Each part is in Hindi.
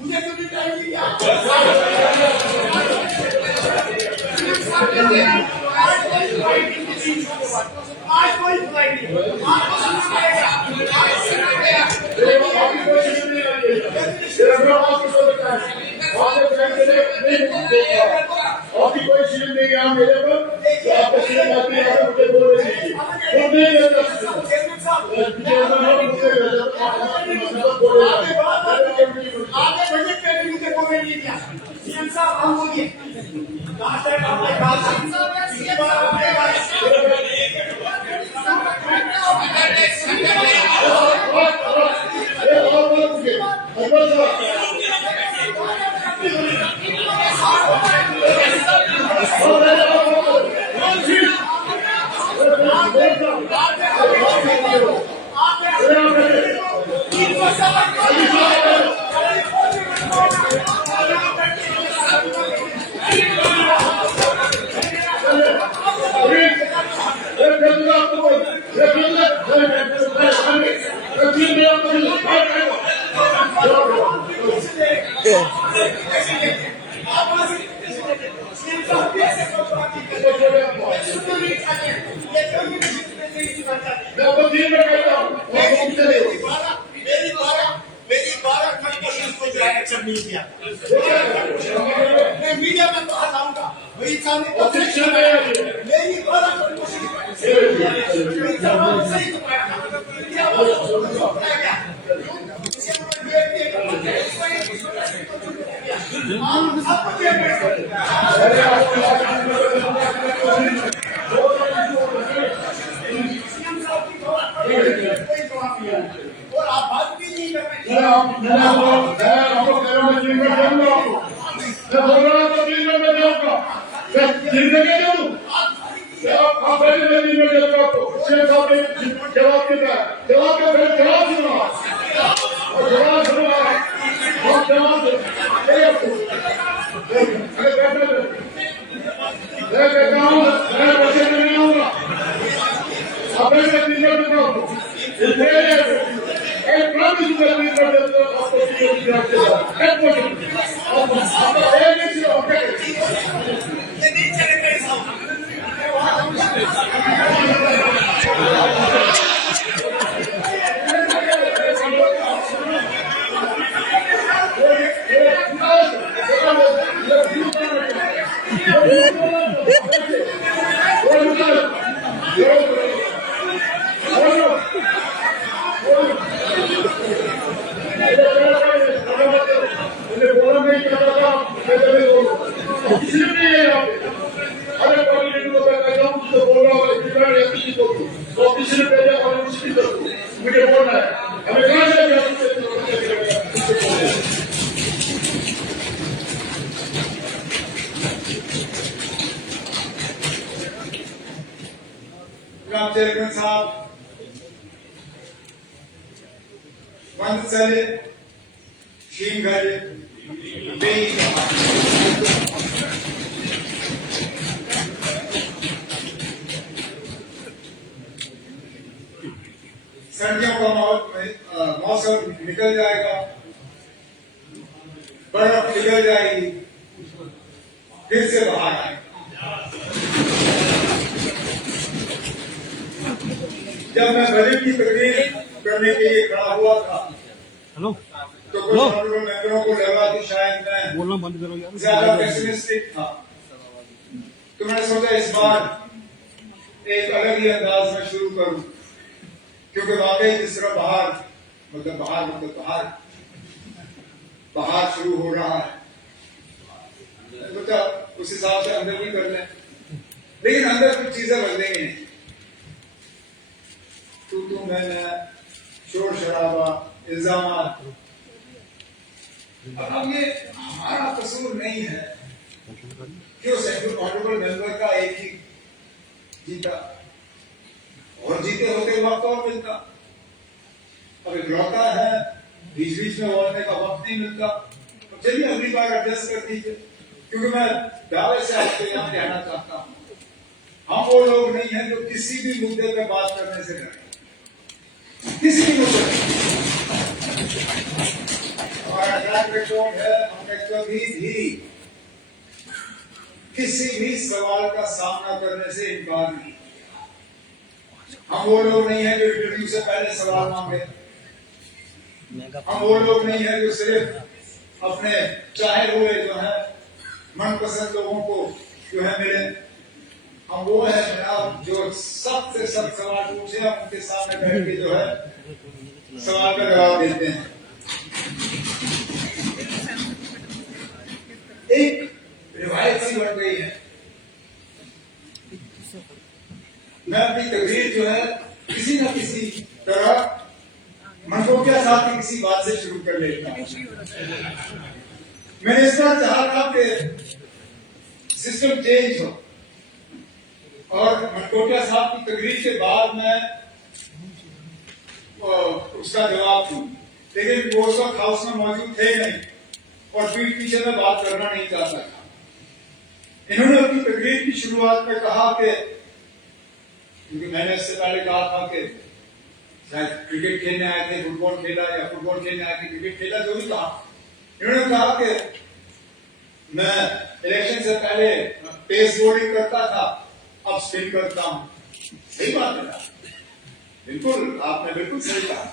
मुझे क्यों नहीं टाइम दिया? आज कोई बुराई नहीं, आपको सुनना पड़ेगा। आपकी कोई शील नहीं है मेरे पर, आपको शील आती है मुझे बोल रही थी, वो नहीं रहता आपने बजट पे भी मुझे बोलने नहीं दिया। सीएम साहब हम बोलिए, लास्ट टाइम आपने कहा था, इस बार आपने कहा मीडिया में तो हटाऊंगा मेरी सामने मेरी सही तो पाया और आप बात भी नहीं कर चेयरमैन साहब वंशल शिंगल सर्दियों का मौसम निकल जाएगा, बर्फ निकल जाएगी, फिर से बाहर आएगा। जब मैं बजट की तकरीर करने के लिए खड़ा हुआ था तो कुछ मेंबरों को लगा कि शायद मैं ज्यादा पेसिमिस्टिक था, तो मैंने सोचा इस बार एक अलग ही अंदाज में शुरू करूं, क्योंकि वाकई जिस तरह बाहर शुरू हो रहा है, उस हिसाब से अंदर भी कर लें, लेकिन अंदर कुछ चीजें बदलेंगी नहीं। तू मैंने, शोर शराबा, इल्जाम, अब ये हमारा कसूर नहीं है कि उस ऑनरेबल मेंबर का एक ही जीता, और जीते होते वक्त और मिलता। अब इकलौता है, बीच बीच में बोलने का वक्त नहीं मिलता, तो चलिए अगली बार एडजस्ट कर दीजिए, क्योंकि मैं दावे से आपको यहाँ कहना चाहता हूँ, हम वो लोग नहीं हैं जो किसी भी मुद्दे पे बात करने से डरें, किसी भी मुद्दे पे। हमारा ट्रैक रिकॉर्ड है, हमने कभी भी किसी भी सवाल का सामना करने से इनकार नहीं। हम वो लोग नहीं हैं जो इंटरव्यू से पहले सवाल मांगे, हम वो लोग नहीं हैं जो सिर्फ अपने चाहे हुए जो है मनपसंद लोगों को जो है मिले। हम वो है जनाब जो सबसे सब सवाल पूछे, हम उनके सामने बैठ के जो है सवाल का जवाब देते हैं। एक रिवायत सी बन गई है, मैं अपनी तकरीर जो है किसी न किसी तरह मनकोटिया साहब की किसी बात से शुरू कर लेता हूं। मैंने इस बार चाहा था कि सिस्टम चेंज हो, और मनकोटिया साहब की तकरीर के बाद मैं उसका जवाब दूं, लेकिन वो उस वक्त हाउस में मौजूद थे नहीं, और पीठ पीछे में बात करना नहीं चाहता था। इन्होंने अपनी तकरीर की शुरुआत में कहा कि, क्योंकि मैंने इससे पहले कहा था कि शायद क्रिकेट खेलने आए थे, फुटबॉल खेला, या फुटबॉल खेलने आए थे, क्रिकेट खेला, जो भी कहा। इन्होंने कहा कि मैं इलेक्शन से पहले पेस बॉलिंग करता था, अब स्पिन करता हूं। सही बात है ना? बिल्कुल, आपने बिल्कुल सही कहा।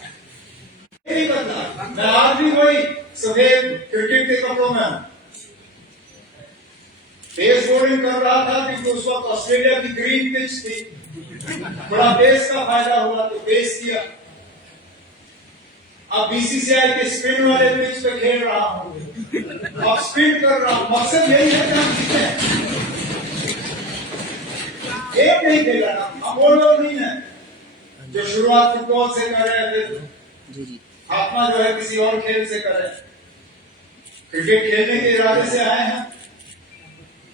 नहीं करता, मैं आज भी वही सफेद क्रिकेट के कपड़ों में हूं। पेस बॉलिंग कर रहा था क्योंकि उस वक्त ऑस्ट्रेलिया की ग्रीन पिच थी, बड़ा पेस का फायदा हुआ तो पेस किया। अब बीसीसीआई के स्पिन वाले पिच पे खेल रहा हूं, अब स्पिन कर रहा हूं। मकसद यही है कि हम जीते। एक नहीं खेला ना, हम वो लोग नहीं है जो शुरुआत फुटबॉल से कर रहे थे, खात्मा जो है किसी और खेल से कर रहे। क्रिकेट खेलने के इरादे से आए हैं,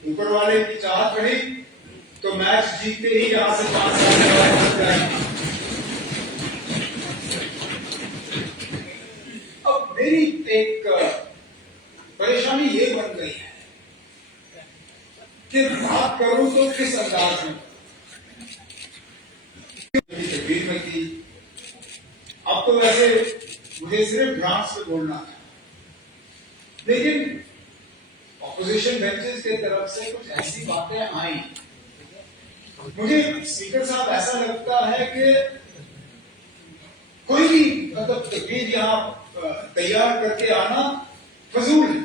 ऊपर वाले की चाहत बढ़ी तो मैच जीतते ही यहां से 5 साल जाएंगे। अब मेरी एक परेशानी ये बन गई है कि बात करूं तो किस अंदाज में, तकरीर में की। अब तो वैसे मुझे सिर्फ ग्रांट्स पे बोलना है, लेकिन ऑपोजिशन बेंचेस की तरफ से कुछ ऐसी बातें आई, मुझे स्पीकर साहब ऐसा लगता है कि कोई भी मतलब तकरीर यहाँ तैयार करके आना फजूल है,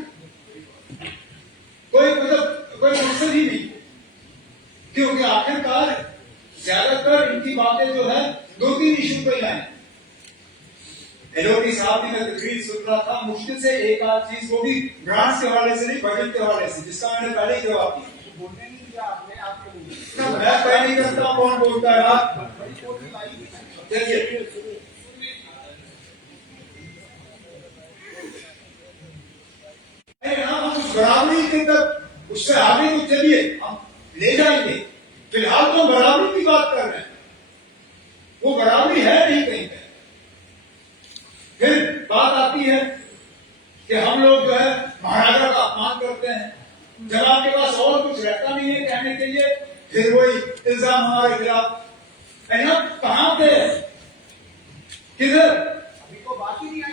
कोई मतलब कोई मकसद ही नहीं, क्योंकि आखिरकार ज्यादातर इनकी बातें जो है 2-3 इशू पे हैं। एलओपी साहब की मैं तकरीर सुन रहा था, मुश्किल से एक आध चीज, वो भी ग्रांट्स के हवाले से नहीं, बजट के हवाले से, जिसका मैंने पहले ही जवाब दिया। बोलने नहीं दिया आपने, आपके मैं पहले ही करता, कौन बोलता है आप? चलिए, हम उस बराबरी के तक उससे आगे तो चलिए हम ले जाएंगे। फिलहाल तो हम बराबरी की बात कर रहे हैं, वो बराबरी है नहीं कहीं पे। फिर बात आती है कि हम लोग जो है महाराजा का अपमान करते हैं, जब आपके पास और कुछ रहता नहीं है कहने के लिए, फिर वही इल्जाम हमारे खिलाफ। कहां पे, किधर? अभी को बात ही नहीं आई।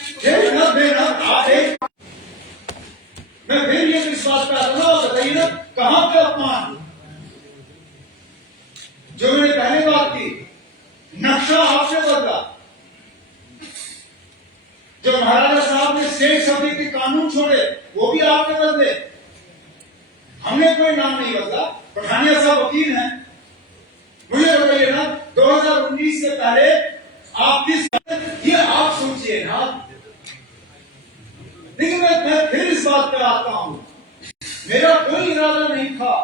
मैं फिर ये इस बात पे आता हूं, बताइए ना कहां पे अपमान? जो मैंने पहले बात की, नक्शा आपने बदला। जो महाराजा साहब ने स्टेट सभी के कानून छोड़े, वो भी आपने बदले। हमने कोई नाम नहीं बदला। पठानिया साहब वकील हैं, मुझे बताइए ना 2019 से पहले आप किस, ये आप सोचिए ना। लेकिन मैं फिर इस बात पर आता हूं मेरा कोई इरादा नहीं था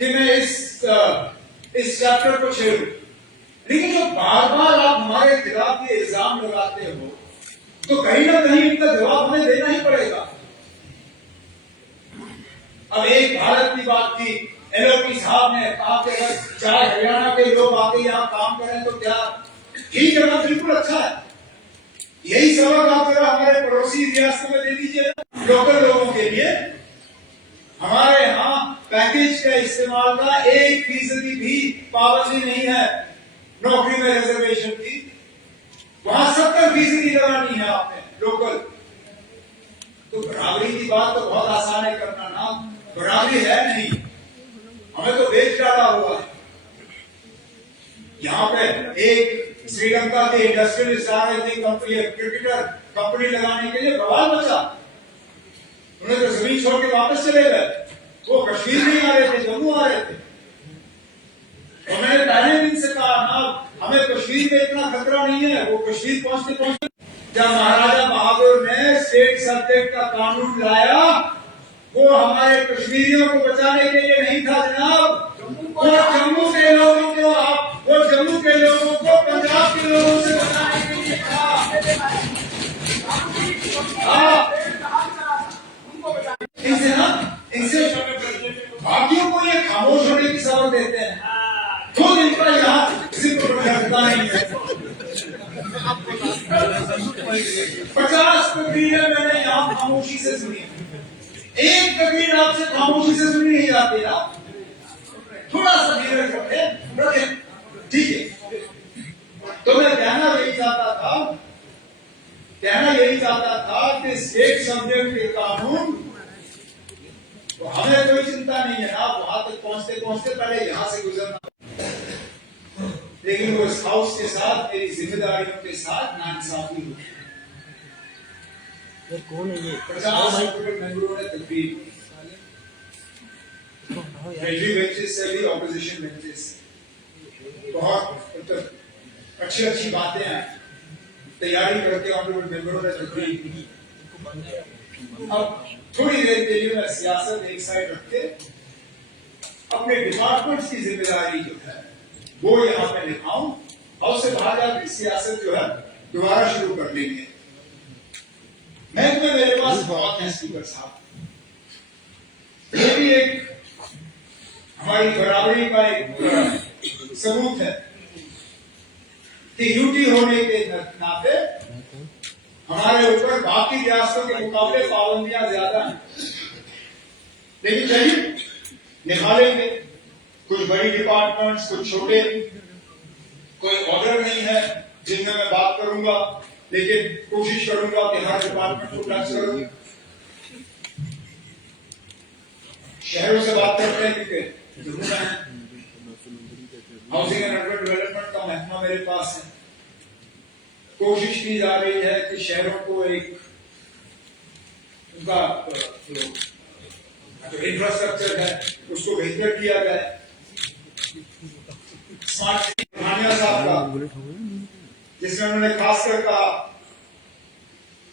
कि मैं इस चैप्टर को छेड़ूं, लेकिन जो बार बार आप हमारे खिलाफ ये इल्जाम लगाते हो तो कहीं ना कहीं इनका जवाब हमें देना ही पड़ेगा। अब एक भारत की बात की, एलओपी साहब ने कहा कि अगर 4 हरियाणा के लोग आके यहाँ काम करें तो क्या ठीक है ना, बिल्कुल अच्छा है। यही सबक आप जरा हमारे पड़ोसी रियासतों में दे दीजिए। लोकल लोगों के लिए हमारे यहाँ पैकेज के इस्तेमाल का 1% भी पाबंदी नहीं है। नौकरी में रिजर्वेशन की वहां 70% लगानी है आपने लोकल। तो बराबरी की बात तो बहुत आसान है करना ना, बराबरी है नहीं, हमें तो बेच डाला हुआ है। यहाँ पे एक श्रीलंका के इंडस्ट्रियलिस्ट आ रहे थे क्रिकेटर कंपनी लगाने के लिए, बवाल मचा। उन्हें तो जमीन छोड़ के वापस चले गए। वो कश्मीर नहीं आ रहे थे, जम्मू आ रहे थे। और मैंने पहले दिन से कहा ना, हमें कश्मीर में इतना खतरा नहीं है। वो कश्मीर पहुंचते पहुंचते जब महाराजा बहादुर ने स्टेट सब्जेक्ट का कानून लाया, वो हमारे कश्मीरियों को बचाने के लिए नहीं था जनाब। वो जम्मू के लोगों को पंजाब के लोगों से बचाने के लिए था। इनसे बाकियों को ये खामोश होने की सबक देते हैं, खुद इनका यहाँ किसी को रखता नहीं है। 50 तकरीरें मैंने यहाँ खामोशी से सुनी, एक तकरीर आपसे खामोशी से सुनी नहीं जाती ना। थोड़ा सा धीरज रखे, ठीक है। तो मैं कहना यही चाहता था कि स्टेट सब्जेक्ट के कानून, तो हमें कोई चिंता नहीं है ना, वहां तक पहुंचते पहुंचते पहले यहां से गुजरना। लेकिन वो इस हाउस के साथ मेरी जिम्मेदारियों के साथ नाइंसाफी हुई। कौन है ये? 50 मेंबरों ने तकरीर की, मिलिट्री बेंचेस से भी ऑपोजिशन बेंचेस से बहुत अच्छी बातें हैं, तैयारी करके ऑनरेबल मेंबरों ने तकरीर की। अब थोड़ी देर के लिए मैं सियासत एक साइड रख के अपने डिपार्टमेंट्स की जिम्मेदारी जो है वो यहाँ पे दिखाऊं, और उससे बाहर जाकर सियासत जो है दोबारा शुरू कर लेंगे। महकमे मेरे पास बहुत है स्पीकर साहब, ये भी एक हमारी बराबरी का एक सबूत है कि यूटी होने के नाते हमारे ऊपर बाकी रियासतों के मुकाबले पाबंदियां ज्यादा हैं। लेकिन चलिए निभा लेंगे, कुछ बड़ी डिपार्टमेंट्स, कुछ छोटे, कोई ऑर्डर नहीं है जिनमें मैं बात करूंगा, लेकिन कोशिश करूंगा कि हर डिपार्टमेंट को टच करूं। शहरों से बात करते हैं क्योंकि जम्मू में है, हाउसिंग एंड अर्बन डेवलपमेंट का महकमा मेरे पास है। कोशिश की जा रही है कि शहरों को एक उनका जो इंफ्रास्ट्रक्चर है उसको बेहतर किया जाए। स्मार्ट सिटी भानिया साहब का, जिसमें उन्होंने खासकर कहा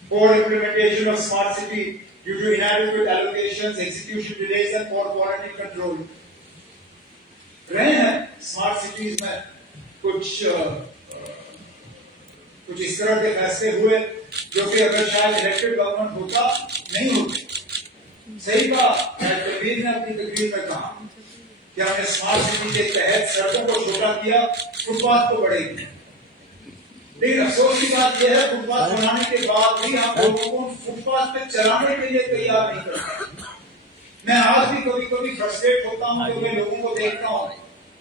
for implementation of smart city due to inadequate allocations, execution delays and for quarantine control. रहे हैं स्मार्ट सिटीज में कुछ इस तरह के फैसले हुए जो कि अगर शायद इलेक्टेड गवर्नमेंट होता नहीं होते। सही कहा कबीर ने अपनी तकरीर में कहा कि हमने स्मार्ट सिटी के तहत सड़कों को छोटा किया, फुटपाथ को बड़े किया। लेकिन अफसोस की बात यह है फुटपाथ बनाने के बाद भी हम लोगों को फुटपाथ पे चलाने के लिए तैयार नहीं करते। मैं आज भी कभी कभी फ्रस्ट्रेट होता हूँ जब मैं लोगों को देखता हूँ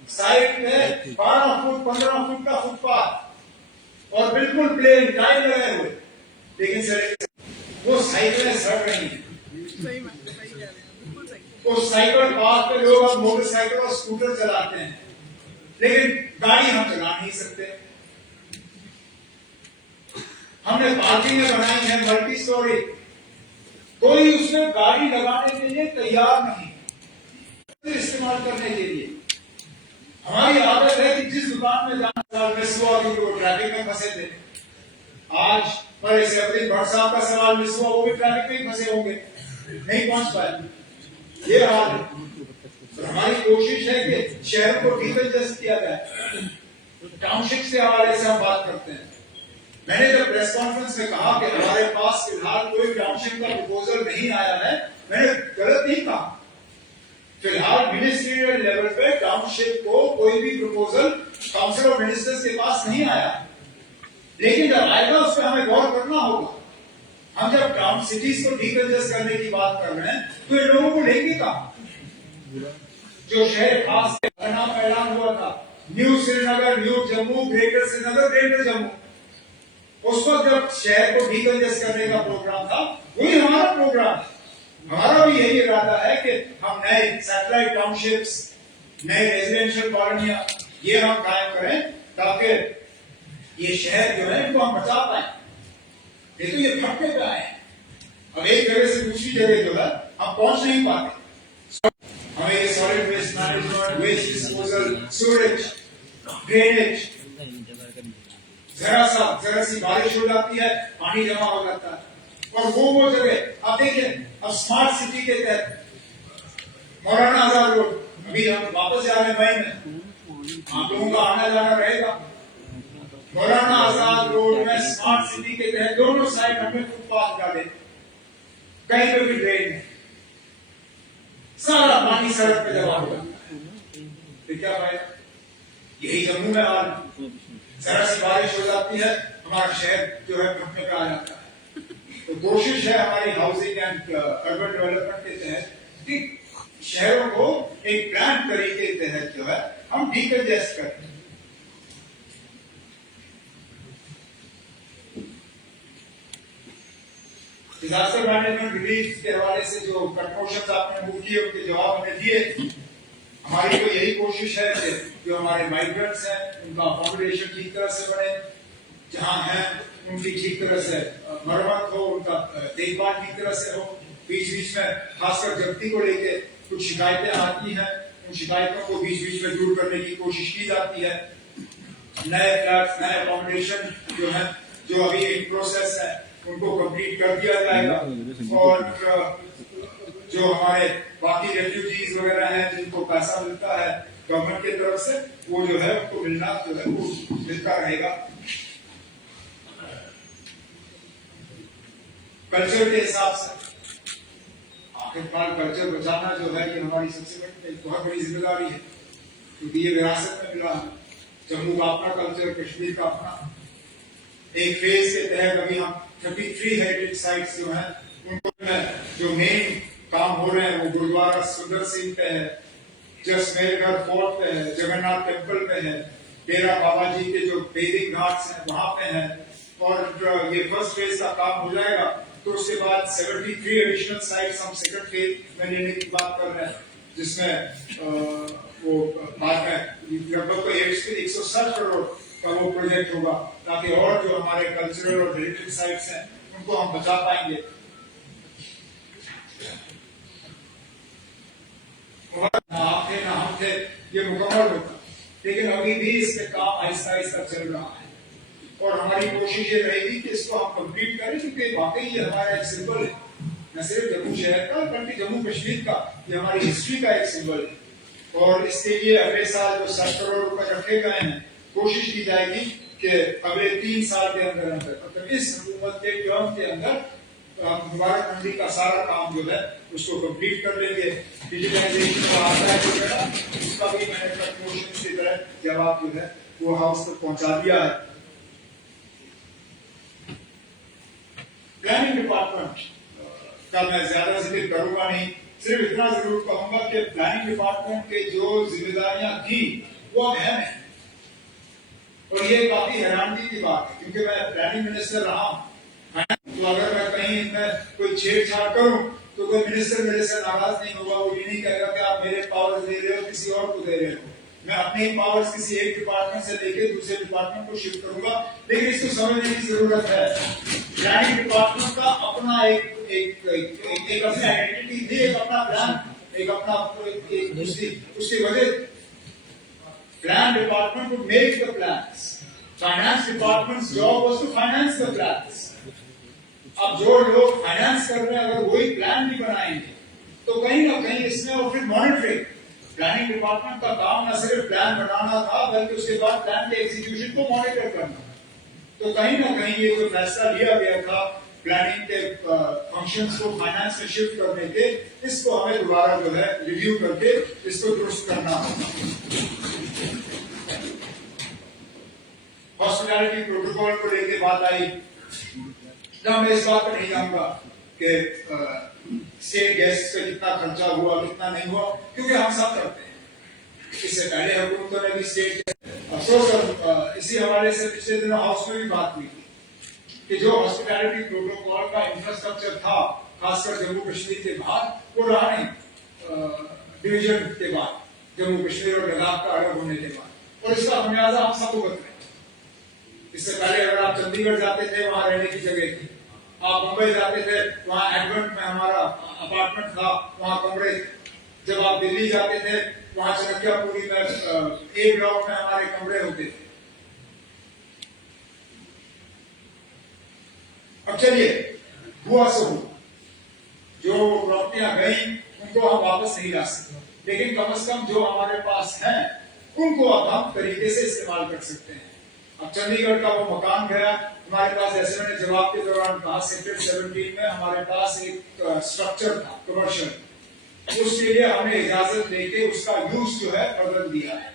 साइड में 12 फुट 15 फुट का फुटपाथ और बिल्कुल प्लेन टाइल लगाए हुए, लेकिन वो साइकिलें सड़ रही हैं। उस साइकिल पाथ पे लोग अब मोटरसाइकिल और स्कूटर चलाते हैं, लेकिन गाड़ी हम चला नहीं सकते। हमने पार्किंग बनाई है मल्टी स्टोरी, कोई उसमें गाड़ी लगाने के लिए तैयार नहीं इस्तेमाल करने के लिए। हमारी आदत है कि जिस दुकान में जाना मिस हुआ क्योंकि वो ट्रैफिक में फंसे थे। आज पर भट्ट साहब का सवाल मिस हुआ, वो भी ट्रैफिक में ही फंसे होंगे, नहीं पहुंच पाए। ये हाल है। तो हमारी कोशिश है कि शहरों को डिकंजेस्ट किया जाए। टाउनशिप से हवाले से हम बात करते हैं। मैंने जब प्रेस कॉन्फ्रेंस में कहा कि हमारे पास फिलहाल कोई टाउनशिप का प्रपोजल नहीं आया है, मैंने गलत नहीं कहा। फिलहाल मिनिस्ट्रियल लेवल पे टाउनशिप को कोई भी प्रपोजल काउंसिल ऑफ मिनिस्टर्स के पास नहीं आया, लेकिन जब आएगा उस पर हमें गौर करना होगा। हम जब टाउन सिटीज को डिकंजेस्ट करने की बात कर रहे हैं तो इन लोगों को लेंगे कहां? जो शहर खास का नाम ऐलान हुआ था, new Srinagar, new Jammu, greater Srinagar, greater Jammu, उस वक्त जब शहर को डिकंजेस्ट करने का प्रोग्राम था, वही हमारा प्रोग्राम है। हमारा भी यही इरादा है कि हम नए सैटेलाइट टाउनशिप्स, नए रेजिडेंशियल कॉलोनियां ये हम कायम करें, ताकि ये शहर जो है इनको हम बचा पाए। ये तो ये भटके पे आए हैं। अब एक जगह से दूसरी जगह जो है हम पहुंच नहीं पाते। हमें ये solid waste management, waste disposal, sewerage, drainage, जरा सी बारिश हो जाती है, पानी जमा हो जाता है। और वो जगह आप देखिए, अब स्मार्ट सिटी के तहत मौलाना आजाद रोड, अभी हम वापस जा रहे हैं मई में, आप लोगों का आना जाना रहेगा। मौलाना आजाद रोड में स्मार्ट सिटी के तहत दोनों साइड हमने फुटपाथ डाले, कहीं पे भी ड्रेन नहीं, सारा पानी सड़क पे जमा होगा। तो क्या फायदा? यही जम्मू में हाल, जरा सी बारिश हो जाती है, हमारा शहर जो है घटने पे आ जाता है। तो कोशिश है हमारी हाउसिंग एंड अर्बन डेवलपमेंट के तहत कि शहरों को एक प्लान तरीके के तहत जो है हम डिकंजेस्ट करें। डिजास्टर मैनेजमेंट रिलीफ के हवाले से जो प्रपोजल्स आपने मूव किए उनके जवाब हमें दिए। हमारी तो यही कोशिश है कि जो हमारे माइग्रेंट्स हैं उनका अकोमोडेशन ठीक तरह से बने, जहां है उनकी ठीक तरह से मरम्मत हो, उनका देखभाल ठीक तरह से हो। बीच बीच में खासकर जब्ती को लेके कुछ शिकायतें आती हैं, उन शिकायतों को बीच बीच में दूर करने की कोशिश की जाती है। नए फ्लैट्स, नए अकोमोडेशन जो है, जो अभी इन प्रोसेस है, उनको कंप्लीट कर दिया जाएगा। और जो हमारे बाकी रेफ्यूजीज वगैरह हैं जिनको पैसा मिलता है गवर्नमेंट की तरफ से, वो जो है उनको मिलना जो है वो मिलता रहेगा। कल्चर के हिसाब से आखिरकार कल्चर बचाना जो है ये हमारी सबसे बड़ी बहुत बड़ी जिम्मेदारी है, क्योंकि ये विरासत में मिला है। जम्मू का अपना कल्चर, कश्मीर का अपना। एक फेज के तहत अभी हम 33 हेरिटेज साइट्स जो हैं उनको जो मेन काम हो रहे हैं वो गुरुद्वारा सुंदर सिंह पे है, जसमेरगढ़ फोर्ट पे है, जगन्नाथ टेम्पल पे है, डेरा बाबा जी के जो वैदिक घाट्स हैं वहां पे है। और ये फर्स्ट फेज का काम हो जाएगा तो उसके बाद 73 एडिशनल साइट्स हम सेकंड फेज में लेने की बात कर रहे हैं, जिसमें वो बाद में लगभग तो 160 करोड़ का वो प्रोजेक्ट होगा, ताकि और जो हमारे कल्चरल और हेरिटेज साइट्स हैं उनको हम बचा पाएंगे। आपके ना हम थे ये मुकम्मल होता, लेकिन अभी भी इस पे काम आहिस्ता आहिस्ता चल रहा है और हमारी कोशिश ये रहेगी कि इसको हम कंप्लीट करें, क्योंकि वाकई ये हमारा एक सिंबल है, न सिर्फ जम्मू शहर का बल्कि जम्मू कश्मीर का, ये हमारी हिस्ट्री का एक सिंबल है। और इसके लिए अगले साल जो 7 करोड़ रुपए रखे गए हैं, कोशिश की जाएगी कि अगले 3 साल के अंदर मतलब इस हुकूमत के टर्म के अंदर मुबारक मंडी का सारा काम जो है उसको कंप्लीट कर लेंगे। डिजिटलाइजेशन का आता है जो है उसका भी मैंने प्रमोशन की तरह जवाब जो है वो हाउस तक पहुंचा दिया है। प्लानिंग डिपार्टमेंट का मैं ज्यादा जिक्र करूंगा नहीं, सिर्फ इतना जरूर कहूंगा कि प्लानिंग डिपार्टमेंट के जो जिम्मेदारियां थी वो अब अहम है और ये काफी हैरानगी की बात है, क्योंकि मैं प्लानिंग मिनिस्टर रहा हूं। तो अगर मैं कहीं इनमें कोई छेड़छाड़ करूं तो कोई मिनिस्टर मेरे से नाराज नहीं होगा, वो ये नहीं कहेगा कि आप मेरे पावर्स दे रहे हो किसी और को दे रहे हो। मैं अपने पावर्स किसी एक डिपार्टमेंट से लेकर दूसरे डिपार्टमेंट को शिफ्ट करूंगा, लेकिन इसको समझने की जरूरत है। प्लानिंग डिपार्टमेंट का अपना एक अपनी आइडेंटिटी थी, एक अपना प्लान, एक अपना उसकी वजह। Plan department would make the plans. Finance department's job was to finance the plans. अब जो लोग फाइनेंस कर रहे हैं अगर वही प्लान भी बनाएंगे तो कहीं ना कहीं इसमें और फिर मॉनिटरिंग। प्लानिंग डिपार्टमेंट का काम न सिर्फ प्लान बनाना था बल्कि उसके बाद प्लान के एग्जीक्यूशन को मॉनिटर करना। तो कहीं ना कहीं ये जो फैसला लिया गया था प्लानिंग के फंक्शंस को फाइनेंस में शिफ्ट करने के, इसको हमें दोबारा जो है रिव्यू करके इसको दुरुस्त करना होगा। हॉस्पिटैलिटी प्रोटोकॉल को लेकर बात आई, ना मैं इस बात पर नहीं जाऊंगा कि स्टेट गेस्ट पे कितना खर्चा हुआ कितना नहीं हुआ, क्योंकि हम सब करते हैं। इससे पहले हुकूमतों ने भी स्टेट अफसोस इसी हवाले से पिछले दिनों हाउस में भी बात हुई थी कि जो हॉस्पिटैलिटी प्रोटोकॉल का इंफ्रास्ट्रक्चर था खासकर जम्मू कश्मीर के बाद, वो रहा नहीं डिवीजन के बाद, जम्मू कश्मीर और लद्दाख का अलग होने के बाद, और इसका खमियाजा हम सब भुगत रहे हैं। इससे पहले अगर आप चंडीगढ़ जाते थे वहां रहने की जगह थी, आप मुंबई जाते थे वहां एडवेंट में हमारा अपार्टमेंट था, वहां कमरे। जब आप दिल्ली जाते थे वहां चनकियापुरी में ए ब्लॉक में हमारे कमरे होते थे। अब चलिए हुआ सो हुआ, जो प्रॉपर्टियां गई उनको हम वापस नहीं ला सकते, लेकिन कम से कम जो हमारे पास है उनको अब हम तरीके से इस्तेमाल कर सकते हैं। अब चंडीगढ़ का वो मकान गया हमारे पास, जैसे मैंने जवाब के दौरान कहा, सेक्टर 17 में हमारे पास एक स्ट्रक्चर था कमर्शियल, उसके लिए हमें इजाजत देके उसका यूज जो है बदल दिया है।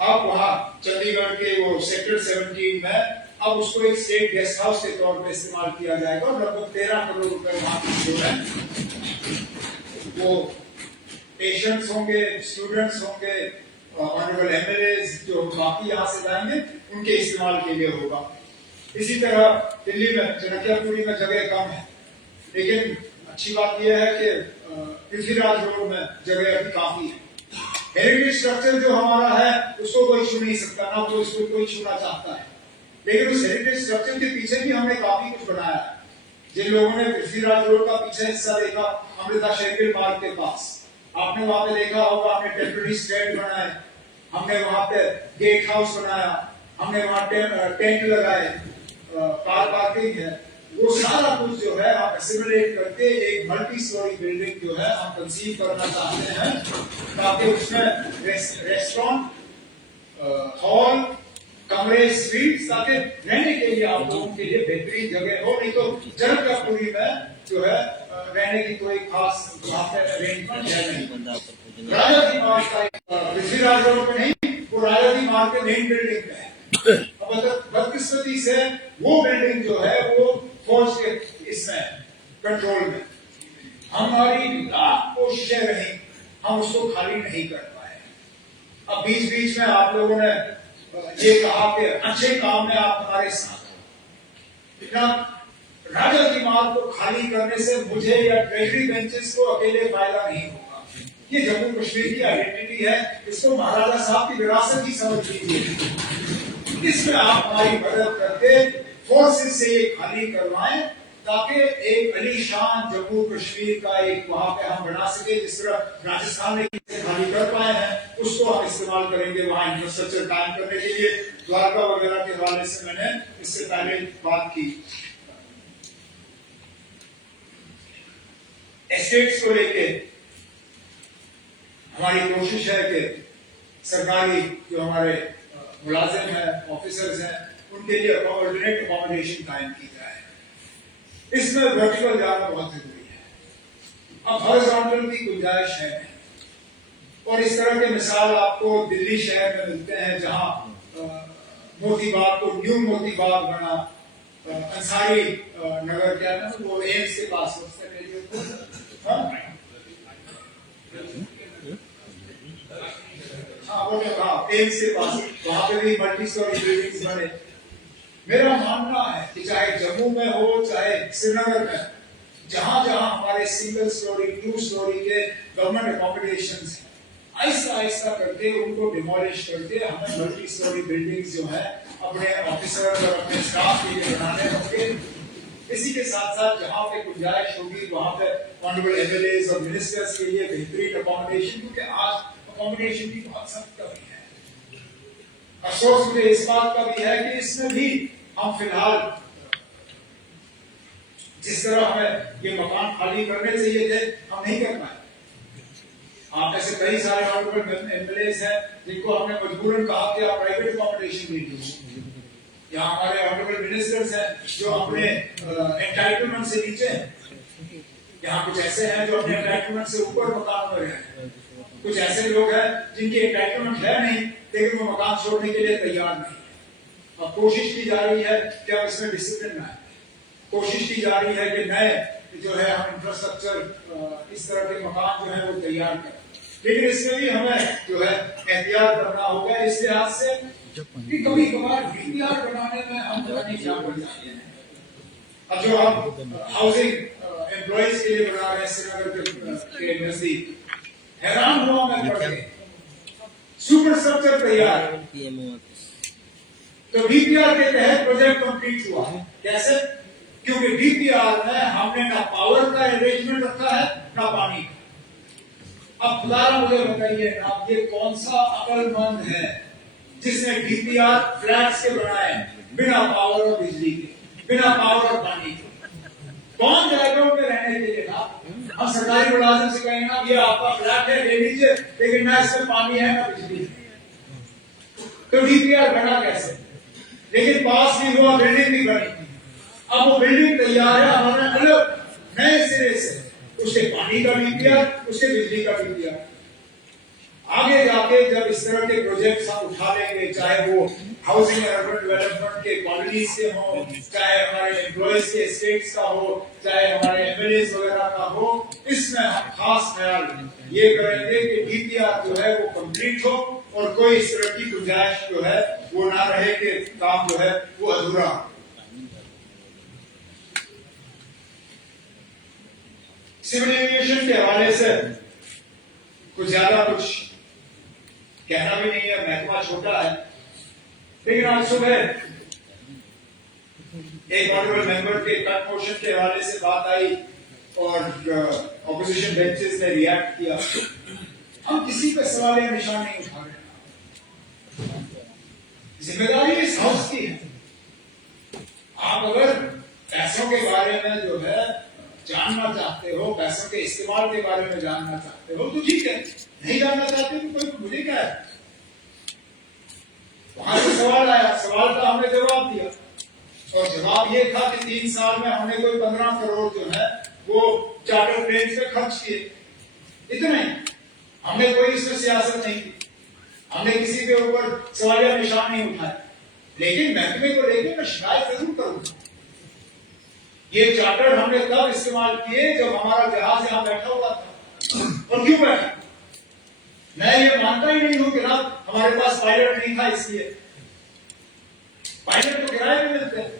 अब वहां चंडीगढ़ के वो सेक्टर 17 में अब उसको एक स्टेट गेस्ट हाउस के तौर पे इस्तेमाल किया जाएगा और लगभग 13 करोड़ रुपए वहां जो है वो पेशेंट्स होंगे, स्टूडेंट्स होंगे, ऑनरेबल एमएलए जो बाकी यहाँ से जाएंगे उनके इस्तेमाल के लिए होगा। इसी तरह दिल्ली में चनकियापुरी में जगह कम है, लेकिन अच्छी बात यह है कि पृथ्वीराज रोड में जगह अभी काफी है। हेरिटेज स्ट्रक्चर जो हमारा है उसको कोई छू नहीं सकता, ना तो इसको कोई छूना चाहता है, लेकिन उस हेरिटेज स्ट्रक्चर के पीछे भी हमने काफी कुछ बनाया है। जिन लोगों ने पृथ्वीराज रोड का पीछे हिस्सा देखा, अमृता शेरगिल पार्क के पास, आपने वहां पे देखा होगा, हमने टेम्पररी स्टैंड बनाए, हमने वहां पे गेट हाउस बनाया, हमने वहां टेंट लगाए, कार पार्किंग है, वो सारा कुछ जो है हम एसिमुलेट करके एक मल्टी स्टोरी बिल्डिंग जो है हम कंसीव करना चाहते हैं, ताकि उसमें रेस्टोरेंट, हॉल, कमरे, स्वीट, ताकि रहने के लिए आप लोगों के लिए बेहतरीन जगह हो। नहीं तो चनकियापुरी में जो है रहने की कोई खास वहां पे अरेंजमेंट है नहीं। राजा की मार्ग का पृथ्वीराज रोड पे नहीं, वो राजा की मार्ग के मेन बिल्डिंग में है। बदकिस्मती से वो बिल्डिंग जो है वो फौज के इसमें कंट्रोल में, हमारी लाख कोशिशें रही, हम उसको खाली नहीं कर पाए। अब बीच बीच में आप लोगों ने ये कहा कि अच्छे काम में आप हमारे साथ, इतना राजा की मार्ग को खाली करने से मुझे या ट्रेजरी बेंचेस को अकेले फायदा नहीं होगा। ये जम्मू कश्मीर की आइडेंटिटी है, इसको महाराजा साहब की विरासत ही समझ लीजिए। इसमें आप हमारी मदद करके फोर्सेस से ये खाली करवाएं, ताकि एक अलीशान जम्मू कश्मीर का एक वहां पे हम बना सके, जिस तरह राजस्थान में खाली कर पाए हैं उसको हम इस्तेमाल करेंगे वहां इंफ्रास्ट्रक्चर कायम करने के लिए। द्वारका वगैरह के हवाले से मैंने इससे पहले बात की। एस्टेट्स को लेके हमारी कोशिश है कि सरकारी जो हमारे मुलाजिम हैं, ऑफिसर्स हैं, उनके लिए ऑल्टरनेट अकोमोडेशन कायम की जाए। इसमें वर्टिकल जाना बहुत जरूरी है, अब हॉरिजॉन्टल की गुंजाइश है नहीं। और इस तरह के मिसाल आपको दिल्ली शहर में मिलते हैं, जहां मोती बाग को न्यू मोती बाग बना, अंसारी नगर क्या है वो एम्स के पास, वो एम्स के पास, वहां पे भी मल्टी स्टोरी बिल्डिंग्स बने। मेरा मानना है कि चाहे जम्मू में हो चाहे श्रीनगर में, जहां जहां हमारे सिंगल स्टोरी, टू स्टोरी के गवर्नमेंट अकोमोडेशंस हैं, आहिस्ता आहिस्ता करके उनको डिमोलिश करके हमें मल्टी स्टोरी बिल्डिंग्स जो है अपने ऑफिसर्स और अपने स्टाफ के लिए बनाने होंगे। इसी के साथ साथ जहां पे गुंजाइश होगी वहां पे ऑनरेबल एमएलए और मिनिस्टर्स के लिए बेहतरीन अकोमोडेशन, क्योंकि आज अकोमोडेशन की बहुत सख्त कमी है। अफसोस मुझे इस बात का भी है कि इसमें भी हम फिलहाल जिस तरह हमें ये मकान खाली करने चाहिए थे, हम नहीं कर पाए। आप ऐसे कई सारे ऑनरेबल एमएलएस हैं जिनको हमने मजबूरन कहा कि आप प्राइवेट अकोमोडेशन दीजिए। यहाँ हमारे ऑनरेबल मिनिस्टर्स हैं जो अपने एंटाइटलमेंट से नीचे हैं। यहाँ कुछ ऐसे हैं जो अपने एंटाइटलमेंट से ऊपर मकान में हैं। कुछ ऐसे लोग हैं जिनकी एंटाइटलमेंट है नहीं लेकिन वो मकान छोड़ने के लिए तैयार नहीं। अब कोशिश की जा रही है कि अब इसमें डिसिप्लिन आए। कोशिश की जा रही है कि नए जो है हम इंफ्रास्ट्रक्चर इस तरह के मकान जो है वो तैयार करें। लेकिन इसमें भी हमें जो है एहतियात करना होगा इस लिहाज से कि कभी कभार डीपीआर बनाने में हम जो है क्या पड़ जाते हैं। अब जो हम हाउसिंग एम्प्लॉइज के लिए बना रहे हैं श्रीनगर के नजदीक, हैरान हुआ मैं पढ़ के, सुपर स्ट्रक्चर तैयार, तो डीपीआर के तहत प्रोजेक्ट कंप्लीट हुआ। कैसे? क्योंकि डीपीआर में हमने ना पावर का अरेंजमेंट रखा है ना पानी का। अब खुदारा मुझे बताइए आप, ये कौन सा अक्लमंद है जिसने डीपीआर फ्लैट्स के बनाए बिना पावर और बिजली के, बिना पावर और पानी के? कौन जाएगा उनके रहने के लिए? हम सरकारी मुलाजिम से कहेंगे ना ये आपका फ्लैट है ले लीजिए, लेकिन ना इसमें पानी है ना बिजली है। तो डीपीआर बना कैसे? लेकिन पास भी हुआ, बिल्डिंग भी बनी। अब वो बिल्डिंग तैयार है, हमारे अलग नए सिरे से उसके पानी का डीपीआर, उसके बिजली का डीपीआर। आगे जाके जब इस तरह के प्रोजेक्ट्स हम उठा लेंगे, चाहे वो हाउसिंग एंड अर्बन डेवलपमेंट के कॉलोनीज के हो, चाहे हमारे एम्प्लॉयज के स्टेट्स का हो, चाहे हमारे एमएलएस वगैरह का हो, इसमें हम खास ख्याल ये करेंगे कि डीपीआर जो है वो कंप्लीट हो और कोई इस तरह की गुंजाइश जो है वो ना रहे कि काम जो है वो अधूरा। सिविल एविएशन के हवाले से कुछ ज्यादा कुछ कहना भी नहीं है, महकमा छोटा है। लेकिन आज सुबह एक ऑनरेबल मेंबर के कट मोशन के हवाले से बात आई और ऑपोजिशन बेंचेस ने रिएक्ट किया। हम किसी पे सवाल या निशान नहीं उठा रहे, जिम्मेदारी इस हाउस की है। आप अगर पैसों के बारे में जो है जानना चाहते हो, पैसों के इस्तेमाल के बारे में जानना चाहते हो तो ठीक है, नहीं जानना चाहते तो कोई मुझे क्या है। वहां से सवाल आया, सवाल का हमने जवाब दिया और जवाब ये था कि 3 साल में हमने कोई 15 करोड़ जो है वो चार्टर प्लेन पे खर्च किए। इतना ही, हमने कोई इसमें सियासत नहीं की, हमने किसी के ऊपर सवाल या निशान नहीं उठाया। लेकिन महकमे को लेकर मैं शिकायत जरूर करूंगा। ये चार्टर हमने तब इस्तेमाल किए जब हमारा जहाज यहां बैठा हुआ था। और क्यों बैठा? मैं ये मानता ही नहीं हूं कि ना हमारे पास पायलट नहीं था इसलिए। पायलट तो किराए पे मिलते हैं।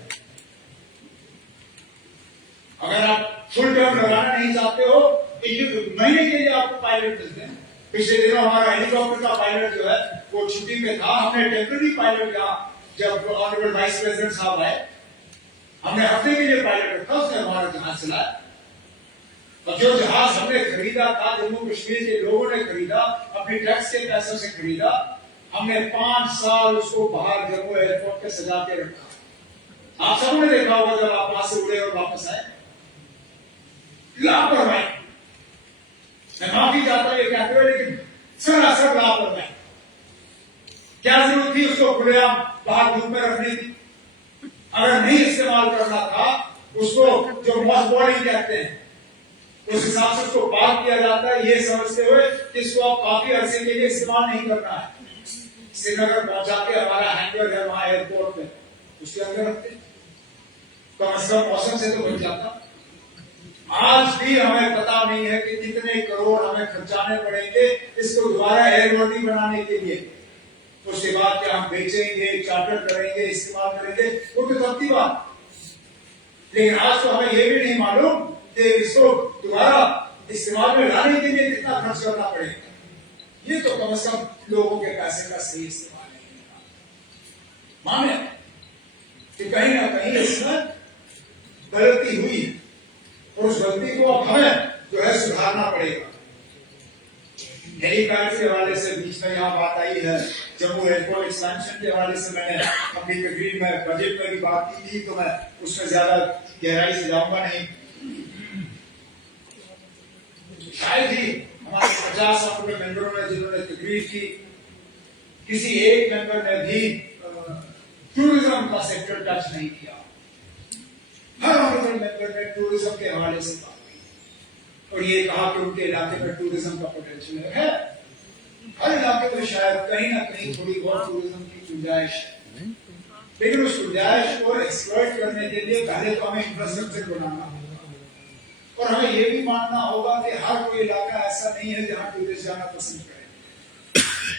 अगर आप फुल टर्म लगाना नहीं चाहते हो, एक महीने के लिए आपको पायलट मिलते हैं। पिछले दिनों हमारा हेलीकॉप्टर का पायलट जो है वो छुट्टी पे था। हमने टेम्पररी पायलट यहां जब ऑनरेबल वाइस प्रेसिडेंट साहब आए, हमने हफ्ते के लिए पायलट रखा, उसने हमारा जहाज चलाया। और जो जहाज हमने खरीदा था, जम्मू कश्मीर के लोगों ने खरीदा, अपने टैक्स के पैसों से खरीदा, हमने 5 साल उसको बाहर जम्मू एयरपोर्ट पे सजा के रखा। आप सबने देखा होगा जब आप वहां से उड़े और वापस आए। लापरवाही, मैं माफी चाहता हूं ये कहते हुए, लेकिन सरासर लापरवाही। क्या जरूरत थी उसको खुलेआम बाहर धूप में रखने की? अगर नहीं इस्तेमाल करना था उसको, जो मॉसबॉलिंग कहते हैं, उस हिसाब से उसको पार्क किया जाता है, ये समझते हुए कि इसको आप काफी अरसे के लिए इस्तेमाल नहीं करना है। श्रीनगर पहुंचा के हमारा हैंगर है वहां एयरपोर्ट पे, उसके अंदर रखते, कम से कम मौसम से तो बच जाता। आज भी हमें पता नहीं है कि कितने करोड़ हमें खर्चाने पड़ेंगे इसको दोबारा एयरवर्दी बनाने के लिए। उसके बाद क्या हम बेचेंगे, चार्टर करेंगे, इस्तेमाल करेंगे, वो तो तब की बात। लेकिन आज तो हमें ये भी नहीं मालूम कि इसको दोबारा इस्तेमाल में लाने के लिए कितना खर्च करना पड़ेगा। ये तो कम से कम लोगों के पैसे का सही इस्तेमाल नहीं है। माने कि कहीं ना कहीं इसमें गलती हुई है और उस गलती को अब हमें जो है सुधारना पड़ेगा। हेलीपैड के हवाले से बीच में यहाँ बात आई है, जम्मू एयरपोर्ट एक्सपेंशन के हवाले से मैंने अपनी तकरीर में बजट में भी बात की थी, तो मैं उसमें ज्यादा गहराई से जाऊंगा नहीं। शायद ही हमारे 50 ऑनरेबल मेंबरों ने जिन्होंने तकरीर की, किसी एक मेंबर ने भी टूरिज्म का सेक्टर टच नहीं किया। हर ऑनरेबल मेंबर ने टूरिज्म के हवाले से बात की और ये कहा कि उनके इलाके में टूरिज्म का पोटेंशियल है। हर इलाके में शायद कहीं ना कहीं थोड़ी बहुत टूरिज्म की गुंजाइश है, लेकिन उस गुंजाइश को एक्सप्लॉइट करने के लिए पहले तो हमें इंफ्रास्ट्रक्चर बनाना होगा और हमें यह भी मानना होगा कि हर कोई इलाका ऐसा नहीं है जहां टूरिस्ट जाना पसंद करे।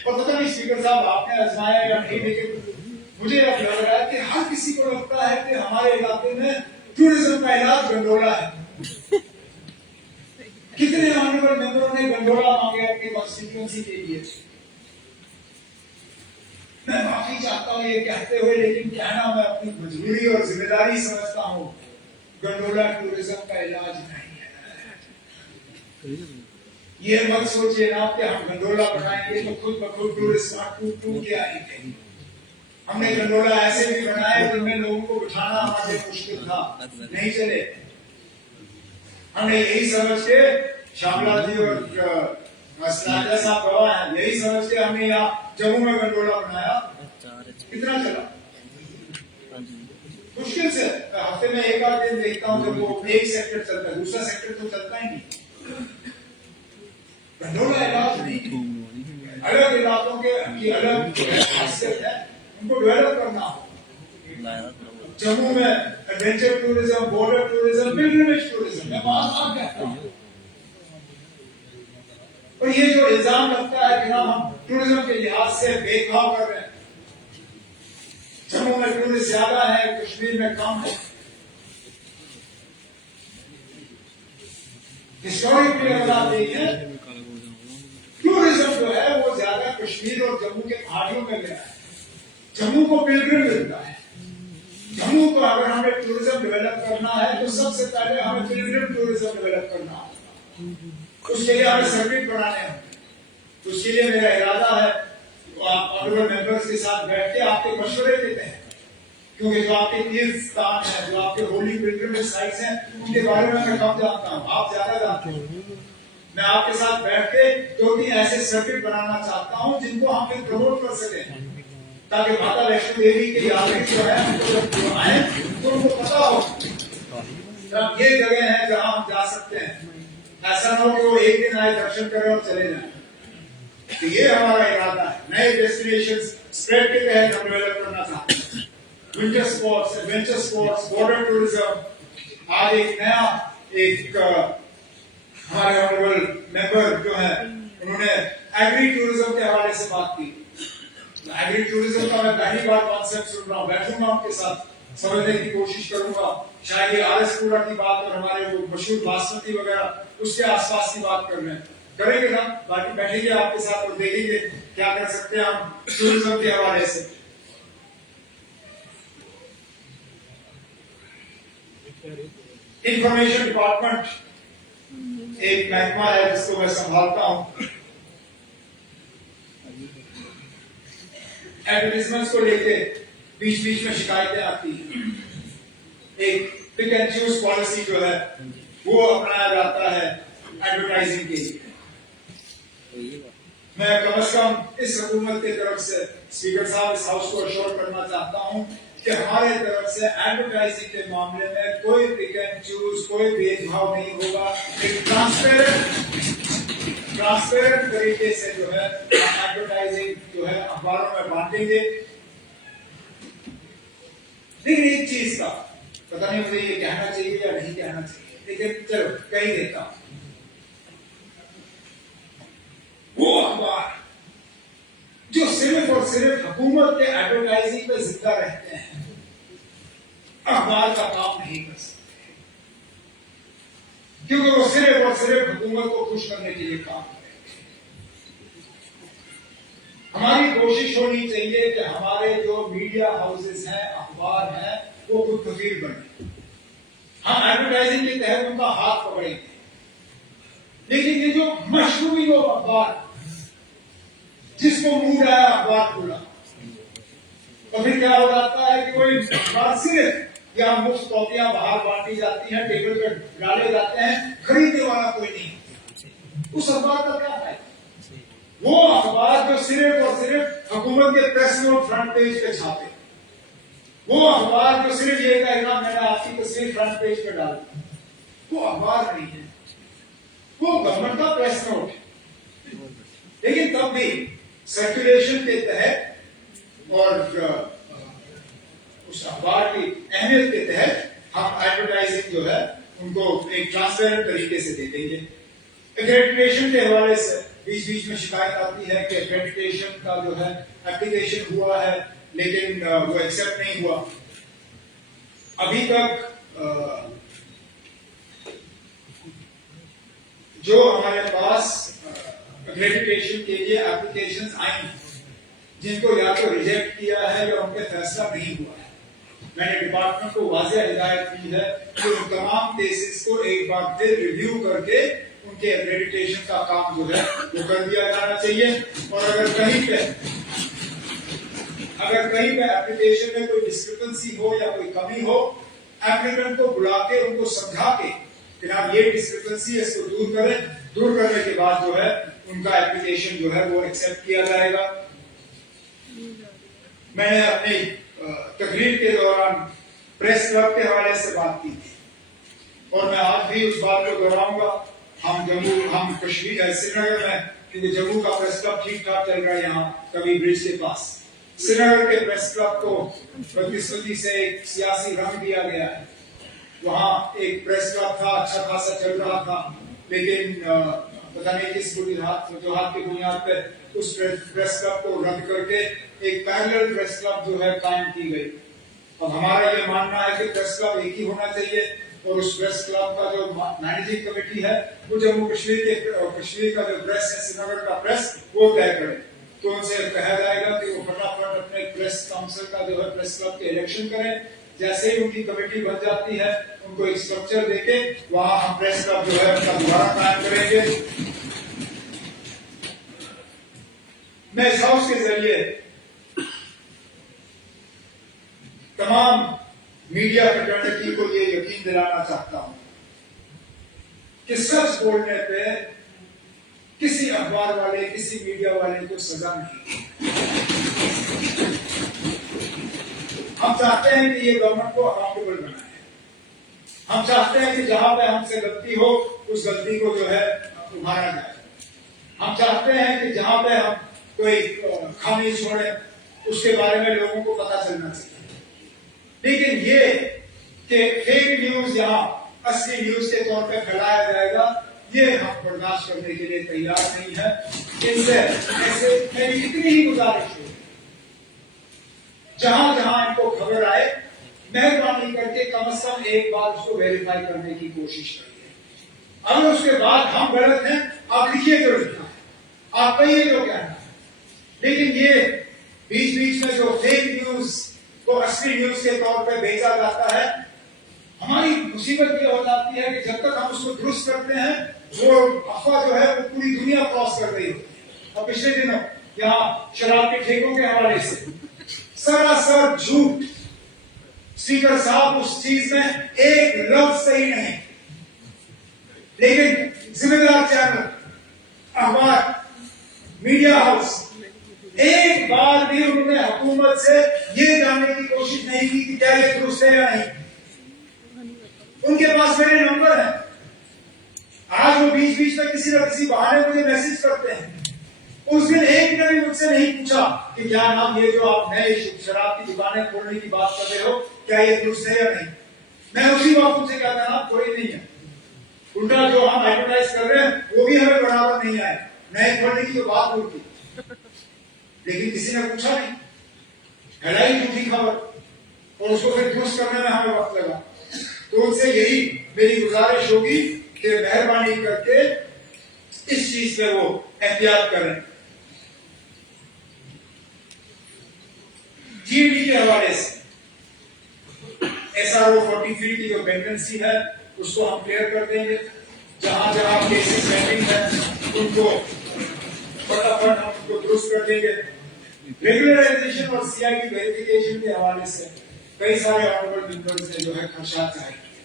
और पता नहीं स्पीकर साहब आपने आजमाया या नहीं, लेकिन मुझे अब लग रहा है कि हर किसी को लगता है कि हमारे इलाके में टूरिज्म का इलाज गंडोला है। कितने ऑनरेबल मेंबरों ने गंडोला मांगे अपनी कॉन्स्टिट्यूएंसी के लिए। मैं माफी चाहता हूं ये कहते हुए, लेकिन कहना मैं अपनी मजबूरी और जिम्मेदारी समझता हूं, गंडोला टूरिज्म का इलाज नहीं है। ये मत सोचिए ना कि हम गंडोला बनाएंगे तो खुद ब खुद टूरिस्ट टूट के आएंगे। हमने गंडोला ऐसे भी बनाए जिनमें लोगों को बिठाना हमारे लिए मुश्किल था, नहीं चले। हमने यही समझ के, श्यामला जी और स्नाजा साहब गवाह हैं, यही समझ के हमने यहाँ जम्मू में गंडोला बनाया। कितना चला? मुश्किल से हफ्ते में एक आध दिन देखता हूँ जब वो एक सेक्टर चलता है, दूसरा सेक्टर तो चलता ही नहीं। गंडोला इलाज नहीं, अलग इलाकों की अलग खासियत है, उनको डेवलप करना हो। जम्मू में adventure tourism, border tourism, pilgrimage tourism, मैं बार-बार कहता हूं। और ये जो इल्जाम लगता है कि हम टूरिज्म के लिहाज से भेदभाव कर रहे हैं, जम्मू में टूरिस्ट ज्यादा है, कश्मीर में कम है। हिस्टोरिकली अगर आप देखें, टूरिज्म जो है वो ज्यादा कश्मीर और जम्मू के पहाड़ियों में गया है। जम्मू को पिलग्रिम मिलता है। जम्मू को अगर हमें टूरिज्म डेवलप करना है तो सबसे पहले हमें पिलग्रिम टूरिज्म डेवलप करना होगा। उसके लिए हमें सर्किट बनाने होंगे। उसके लिए मेरा इरादा है तो आप ऑनरेबल मेंबर्स के साथ बैठ के आपके मशवरे देते हैं, क्योंकि जो आपके तीर्थ स्थान है, जो आपके होली पिलग्रिमेज साइट्स हैं, उनके बारे में मैं कम जानता हूँ, आप ज्यादा जानते हैं। मैं आपके साथ बैठ के 2-3 ऐसे सर्किट बनाना चाहता हूँ जिनको हम फिर प्रमोट कर सके, ताकि माता वैष्णो देवी की यात्री जो है उनको आए तो उनको पता हो ये जगह है जहां हम जा सकते हैं। ऐसा ना हो कि वो एक दिन आए, दर्शन करें और चले जाए। तो ये हमारा इरादा है। नए डेस्टिनेशन स्प्रेड के तहत हम डेवलप करना चाहते हैं। Winter sports, adventure sports, border tourism. आज एक नया हमारे ऑनरेबल मेंबर जो है उन्होंने एग्री टूरिज्म के हवाले से बात की। एग्री टूरिज्म का मैं पहली बार कॉन्सेप्ट सुन रहा हूँ, बैठूंगा उनके साथ, समझने की कोशिश करूंगा। शायद ये आरएस कूड़ा की बात और हमारे वो मशहूर बासमती वगैरह उसके आसपास की बात कर रहे हैं, करेंगे ना, बाकी बैठेंगे आपके साथ और देखेंगे क्या कर सकते हैं हम टूरिज्म के हवाले से। इंफॉर्मेशन डिपार्टमेंट एक महकमा है जिसको मैं संभालता हूं। एडवर्टाइजमेंट्स को लेके बीच बीच में शिकायतें आती हैं। एक पिक एंड चूज पॉलिसी जो है वो अपनाया जाता है एडवर्टाइजिंग के लिए। मैं कम से कम इस हुकूमत की तरफ से स्पीकर साहब इस हाउस को अश्योर करना चाहता हूं कि हमारे तरफ से एडवर्टाइजिंग के मामले में कोई पिक एंड चूज, कोई भेदभाव नहीं होगा। एक ट्रांसपेरेंट तरीके से जो है एडवर्टाइजिंग जो है अखबारों में बांटेंगे। लेकिन एक चीज का पता नहीं मुझे ये कहना चाहिए या नहीं कहना चाहिए, लेकिन चलो कह ही देता हूं। वो अखबार जो सिर्फ और सिर्फ हुकूमत के एडवर्टाइजिंग पे जिंदा रहते हैं, अखबार का काम नहीं कर सकते, क्योंकि वो सिर्फ और सिर्फ हुकूमत को खुश करने के लिए काम करेंगे। हमारी कोशिश होनी चाहिए कि हमारे जो मीडिया हाउसेस हैं, अखबार हैं, वो खुद कफील बने। हम एडवर्टाइजिंग के तहत उनका हाथ पकड़ेंगे, लेकिन ये जो मशरूमी लोग अखबार जिसको मूड आया अखबार खुला, तो फिर क्या हो जाता है कि कोई अखबार सिर्फ या मुफ्त कॉपियां बाहर बांटी जाती हैं, टेबल पर डाले जाते हैं, खरीदने वाला कोई नहीं, उस अखबार का क्या फायदा। वो अखबार जो सिर्फ और सिर्फ हुकूमत के प्रेस नोट फ्रंट पेज पे छापे, वो अखबार जो सिर्फ ये कहेगा मैंने आपकी तस्वीर फ्रंट पेज पे डाल दी, वो अखबार नहीं है, वो गवर्नमेंट का प्रेस नोट है। लेकिन तब भी सर्कुलेशन के तहत और उस अखबार की अहमियत के तहत हम एडवर्टाइजिंग जो है उनको एक ट्रांसपेरेंट तरीके से दे देंगे। एक्रेडिटेशन के हवाले से बीच बीच में शिकायत आती है कि एक्रेडिटेशन का जो है एप्लीकेशन हुआ है लेकिन वो एक्सेप्ट नहीं हुआ। अभी तक जो हमारे पास एक्रेडिटेशन के लिए एप्लीकेशंस आई हैं, जिनको या तो रिजेक्ट किया है या उनके फैसला नहीं हुआ है, मैंने डिपार्टमेंट को वाज़ेह हिदायत की है कि उन तमाम केसेस को एक बार फिर रिव्यू करके उनके एक्रेडिटेशन का काम जो है वो कर दिया जाना चाहिए। और अगर कहीं पे एप्लीकेशन में कोई डिस्क्रिपेंसी हो या कोई कमी हो, एप्लीकेंट को बुला के उनको समझा के कि आप ये डिस्क्रिपेंसी है, इसको दूर करें। दूर करने के बाद जो है उनका एप्लीकेशन जो है वो एक्सेप्ट किया जाएगा। मैंने अपनी तकरीर के दौरान प्रेस क्लब के हवाले से बात की थी और मैं आज भी उस बात को दोहराऊंगा। हम कश्मीर श्रीनगर में, क्योंकि जम्मू का प्रेस क्लब ठीक ठाक चल रहा है यहाँ कभी ब्रिज के पास, श्रीनगर के प्रेस क्लब को बदकिस्मती से एक सियासी रंग दिया गया है। वहाँ एक प्रेस क्लब था, अच्छा खासा चल रहा था, लेकिन पता नहीं किस वजूहात की बुनियाद पर उस प्रेस क्लब को रद्द करके एक पैरेलल प्रेस क्लब जो है कायम की गई। और हमारा ये मानना है कि प्रेस क्लब एक ही होना चाहिए और उस प्रेस क्लब का जो मैनेजिंग कमेटी है वो जम्मू कश्मीर का जो प्रेस है, श्रीनगर का प्रेस, वो तय करे। तो उनसे कहा जाएगा कि वो फटाफट अपने प्रेस काउंसिल का जो है प्रेस क्लब के इलेक्शन करें। जैसे ही उनकी कमेटी बन जाती है उनको एक स्ट्रक्चर देके वहां हम प्रेस क्लब जो है उनका दोबारा कायम करेंगे। मैं इस हाउस के जरिए तमाम मीडिया फ्रेटर्निटी को ये यकीन दिलाना चाहता हूं कि सच बोलने पे किसी अखबार वाले, किसी मीडिया वाले को सजा नहीं। हम चाहते हैं कि ये गवर्नमेंट को अकाउंटेबल बनाए। हम चाहते हैं कि जहां पे हमसे गलती हो उस गलती को जो है उभारा जाए। हम चाहते हैं कि जहां पे हम कोई खामी छोड़े उसके बारे में लोगों को पता चलना चाहिए। लेकिन ये कि फेक न्यूज यहाँ असली न्यूज के तौर पे फैलाया जाएगा, ये हम बर्दाश्त करने के लिए तैयार नहीं है। इनसे ऐसे मेरी इतनी ही गुजारिश है, जहां जहां इनको खबर आए मेहरबानी करके कम से कम एक बार उसको वेरीफाई करने की कोशिश करिए। अगर उसके बाद हम गलत हैं, आप लिखिए जो लिखना है, आप कहिए जो कहना है। लेकिन ये बीच बीच में जो फेक न्यूज को असली न्यूज के तौर पे भेजा जाता है, हमारी मुसीबत ये हो जाती है कि जब तक हम उसको दुरुस्त करते हैं वो अफवाह जो है वो पूरी दुनिया क्रॉस कर रही होती है। और पिछले दिनों यहाँ शराब के ठेकों के हवाले से सरासर झूठ, स्पीकर साहब उस चीज में एक लफ्ज सही नहीं, लेकिन जिम्मेदार चैनल, अखबार, मीडिया हाउस एक बार भी उन्होंने हुकूमत से ये जानने की कोशिश नहीं की कि क्या ये दुरुस्त है या नहीं। उनके पास मेरे नंबर है, आज वो बीच बीच में किसी न किसी बहाने मुझे मैसेज करते हैं। उस दिन एक ने भी मुझसे नहीं पूछा कि क्या नाम ये जो आप नए शराब की दुकानें खोलने की बात कर रहे हो क्या ये दुरुस्त है या नहीं। मैं उसी वक्त उनसे कहता ना कोई नहीं है, उल्टा जो हम एडवर्टाइज कर रहे हैं वो भी हमें बराबर नहीं आए, नए खोलने की जो बात होती, लेकिन किसी ने पूछा नहीं, फैलाई झूठी खबर और उसको फिर दुरुस्त करने में हमें वक्त लगा। तो उनसे यही मेरी गुजारिश होगी कि मेहरबानी करके इस चीज पे वो एहतियात करें। जीडी के हवाले से SRO 43 की जो वैकेंसी है उसको हम क्लियर कर देंगे। जहां जहां केसेस पेंडिंग है उनको फटाफट हम उनको दुरुस्त कर देंगे। रेगुलराइजेशन और CID वेरिफिकेशन के हवाले से कई सारे ऑनरेबल मेंबर्स ने जो है खर्चा जाहिर किए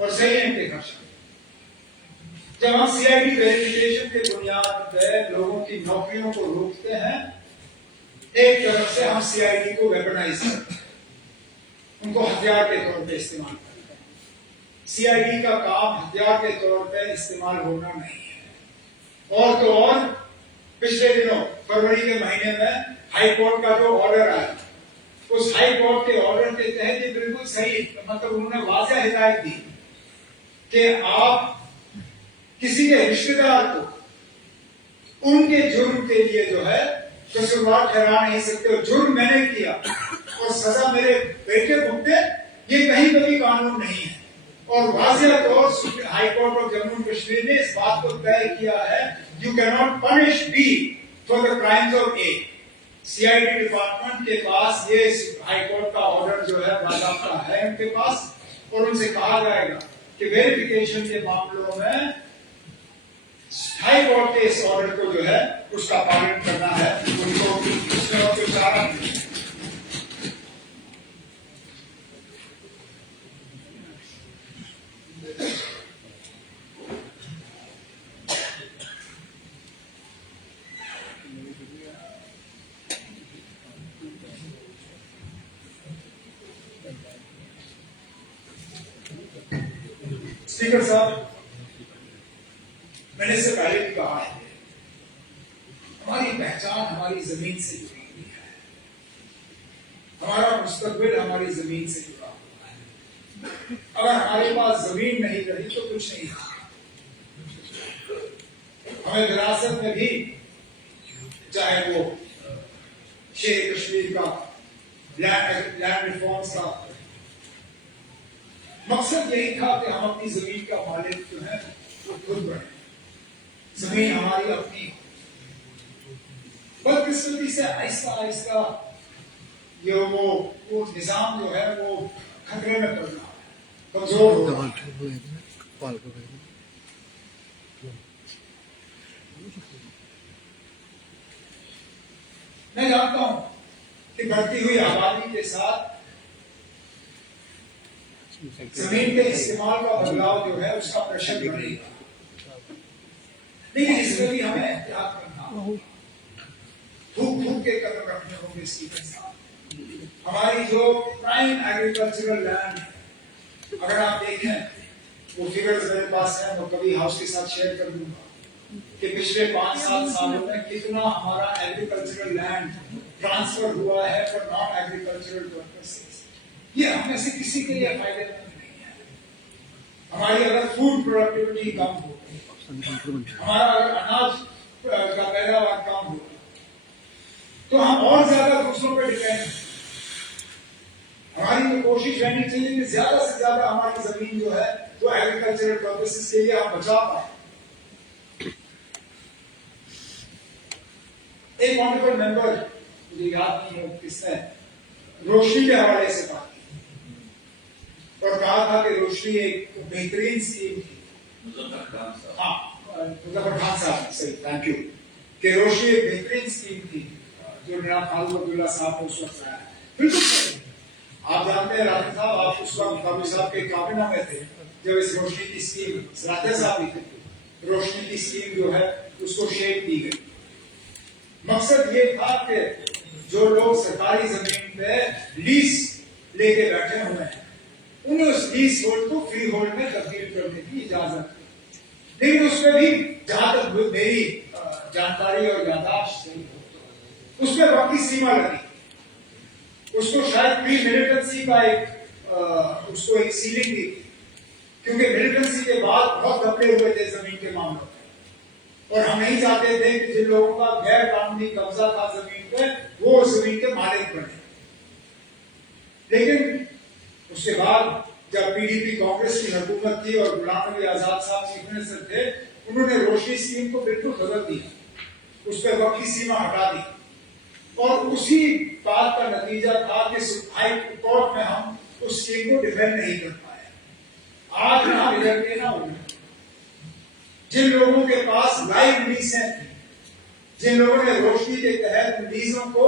और सही है इनके खर्चा। जब हम सीआईडी वेरिफिकेशन के बुनियाद पर लोगों की नौकरियों को रोकते हैं, एक तरफ से हम सीआईडी को वेपनाइज करते हैं, उनको हथियार के तौर पे इस्तेमाल करते हैं। सीआईडी का काम हथियार के तौर पे इस्तेमाल होना नहीं है। और तो और पिछले दिनों फरवरी के महीने में हाई कोर्ट का जो ऑर्डर आया, उस हाई कोर्ट के ऑर्डर के तहत ये बिल्कुल सही, मतलब उन्होंने वाज़ेह हिदायत दी कि आप किसी के रिश्तेदार को उनके जुर्म के लिए जो है कसूरवार ठहरा नहीं सकते। और जुर्म मैंने किया और सजा मेरे बेटे भुगते, ये कहीं कभी कानून नहीं है। और वाज़ेह तौर से high court of Jammu and Kashmir ने इस बात को तय किया है, you can not punish be for the crimes of a. CID department के पास ये हाई कोर्ट का ऑर्डर जो है बाकायदा है उनके पास, और उनसे कहा जाएगा कि वेरिफिकेशन के मामलों में हाई कोर्ट के इस ऑर्डर को जो है उसका पालन करना है, उनको उसमें और कोई चारा नहीं। स्पीकर साहब, मैंने इससे पहले भी कहा है, हमारी पहचान हमारी जमीन से जुड़ी हुई है, हमारा मुस्तकबिल हमारी जमीन से जुड़ा हुआ है। अगर हमारे पास जमीन नहीं रही तो कुछ नहीं रहा। हमें विरासत में भी, चाहे वो शेर कश्मीर का लैंड रिफॉर्म्स का मकसद यही था कि हम अपनी जमीन का मालिक जो है वो खुद बने, जमीन हमारी अपनी। बदकिस्मती से आहिस्ता आहिस्ता ये वो निजाम जो है वो खतरे में पड़ रहा है, कमजोर हो रहा है। मैं जानता हूं कि बढ़ती हुई आबादी के साथ जमीन के इस्तेमाल का बदलाव जो है उसका प्रेशर बढ़ेगा, लेकिन इसमें भी हमें एहतियात करना होगा, धूप के कदम रखने होंगे इसकी के साथ। हमारी जो प्राइम एग्रीकल्चरल लैंड है, अगर आप देखें वो फिगर्स मेरे पास है, वो कभी हाउस के साथ शेयर कर दूंगा कि पिछले 5-7 सालों में कितना हमारा एग्रीकल्चरल लैंड ट्रांसफर हुआ है फॉर नॉन एग्रीकल्चरल पर्पसेस। ये हमें से किसी के लिए फायदेमंद नहीं है। हमारी अगर फूड प्रोडक्टिविटी कम हो, हमारा अगर अनाज का पैदावार कम हो, तो हम और ज्यादा दूसरों पर डिपेंड हैं। हमारी तो कोशिश रहनी चाहिए कि ज्यादा से ज्यादा हमारी जमीन जो है वो एग्रीकल्चरल पर्पसेस के लिए हम बचा पाए। एक ऑनरेबल मेंबर, मुझे याद नहीं है किसने, रोशनी के हवाले से बात की और कहा था कि रोशनी एक बेहतरीन स्कीम थी। हाँ, मुजफ्फर खान साहब, सही, थैंक यू, कि रोशनी एक बेहतरीन स्कीम थी जो जनाब खालिद अब्दुल्ला साहब ने उस वक्त लाया। बिल्कुल सही। आप जानते हैं राजा साहब, आप उस वक्त काबू साहब के काबिना में थे जब इस रोशनी की स्कीम, राजा साहब भी थे, रोशनी की स्कीम जो है उसको शेप दी गई। मकसद ये था कि जो लोग सरकारी जमीन पे लीज लेके बैठे हुए हैं, उन्हें उस लीज होल्ड को फ्री होल्ड में तब्दील करने की इजाजत है। लेकिन उसमें भी जहां तक मेरी जानकारी और याददाश्त है, उसमें वक्त की सीमा लगी। उसको शायद प्री मिलिटेंसी का उसको एक सीलिंग दी, क्योंकि मिलिटेंसी के बाद बहुत घपले हुए थे जमीन के मामलों में, और हम नहीं चाहते थे कि जिन लोगों का गैर कानूनी कब्जा था जमीन पे, वो उस जमीन के मालिक बने। लेकिन उसके बाद जब पीडीपी कांग्रेस की हुकूमत थी और गुलाम नबी आजाद साहब चीफ मिनिस्टर थे, उन्होंने रोशनी स्कीम को बिल्कुल बदल दिया, उस पर वक्त की सीमा हटा दी, और उसी बात का नतीजा था कि हाई कोर्ट में हम उस स्कीम को डिफेंड नहीं कर पाए। आज हम इधर के ना उधर, जिन लोगों के पास लाइव लीजें थी, जिन लोगों ने रोशनी के तहत लीजों को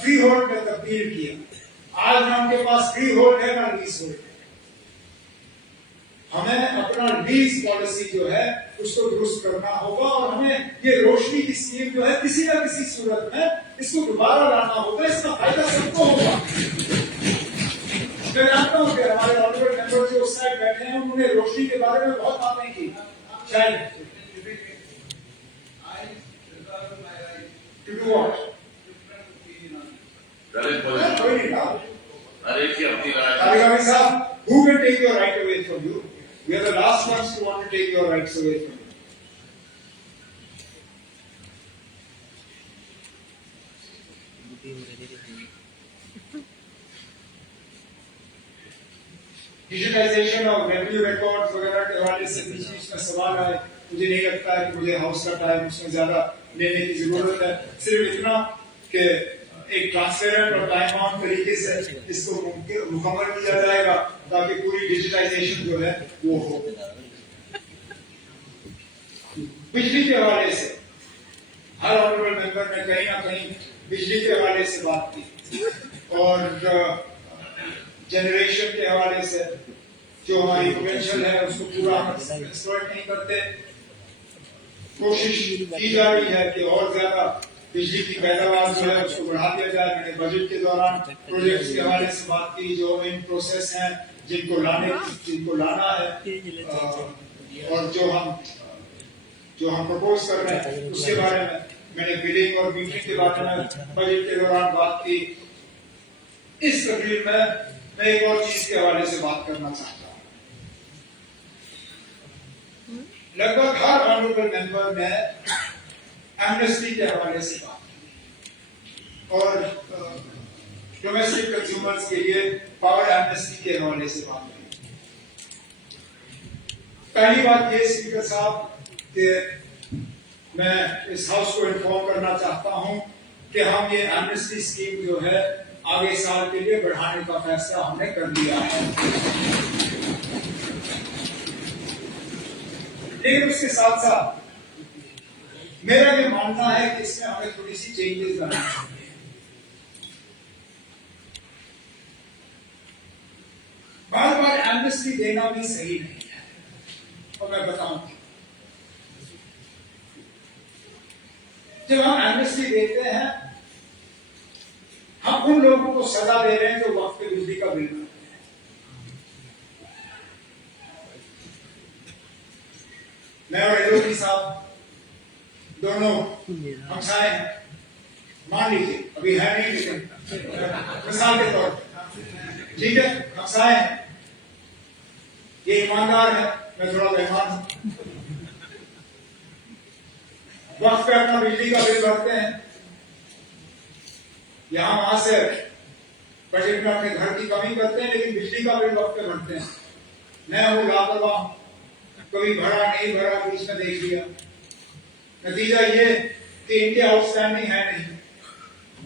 फ्री होल्ड में तब्दील किया, आज ना उनके पास फ्री होल्ड है ना लीज होल्ड है। हमें अपना लीज पॉलिसी जो है उसको दुरुस्त करना होगा और हमें ये रोशनी की स्कीम जो है किसी न किसी सूरत में इसको दोबारा लाना होगा। इसका फायदा सबको होगा। मैं जानता हूँ कि हमारे ऑनरेबल मेंबर जो उस साइड बैठे हैं उन्होंने रोशनी के बारे में बहुत बातें की, शायद to do what? Who will take your right away from you? We are the last ones to want to take your rights away from you. Digitization और रेवेन्यू रिकॉर्ड्स वगैरह के हवाले से बीच बीच में सवाल आए। मुझे नहीं लगता है कि मुझे हाउस का टाइम उसमें ज्यादा लेने की जरूरत है। सिर्फ इतना कि एक ट्रांसपेरेंट और टाइम ऑन तरीके से इसको मुकम्मल किया जाएगा ताकि पूरी डिजिटाइजेशन जो है वो हो। बिजली के हवाले से हर ऑनरेबल मेंबर ने कहीं ना कहीं बिजली के हवाले से बात की और जनरेशन के हवाले से जो हमारी पोटेंशियल है उसको पूरा एक्सप्लॉइट नहीं करते। कोशिश की जा रही है कि और ज्यादा बिजली की पैदावार जो है उसको बढ़ा दिया जाए। मैंने बजट के दौरान प्रोजेक्ट्स के हवाले से बात की जो इन प्रोसेस हैं जिनको लाना है और जो हम प्रपोज कर रहे हैं उसके बारे में मैंने बिलिंग और मीटिंग के बारे में बजट के दौरान बात की। इस तकरीर में मैं एक और चीज के हवाले से बात करना चाहता हूँ। लगभग हर ऑनरेबल मेंबर ने एमनेस्टी के हवाले से बात की और डोमेस्टिक कंज्यूमर्स के लिए पावर एमनेस्टी के हवाले से बात की। पहली बात ये स्पीकर साहब कि मैं इस हाउस को इन्फॉर्म करना चाहता हूं कि हम ये एमनेस्टी स्कीम जो है आगे साल के लिए बढ़ाने का फैसला हमने कर लिया है। लेकिन उसके साथ साथ मेरा ये मानना है कि इसमें हमें थोड़ी सी चेंजेस लानी चाहिए। बार बार एमनेस्टी देना भी सही नहीं है और मैं बताऊं जब हम एमनेस्टी देते हैं हम उन लोगों को सजा दे रहे हैं जो वक्त पे बिजली का बिल भरते हैं। मैं और एडोनी साहब दोनों हमसाए हैं, मान लीजिए अभी है नहीं लेकिन मिसाल के तौर पर ठीक है हमसाए हैं। ये ईमानदार है, मैं थोड़ा बेईमान हूं। वक्त पे अपना बिजली का बिल भरते हैं, यहां वहां से बजट में अपने घर की कमी करते हैं लेकिन बिजली का बिल वक्त पे भरते हैं। मैं हूं लापरवाह, कभी भरा नहीं भरा बीच में देख लिया। नतीजा ये कि इनके आउटस्टैंडिंग है नहीं,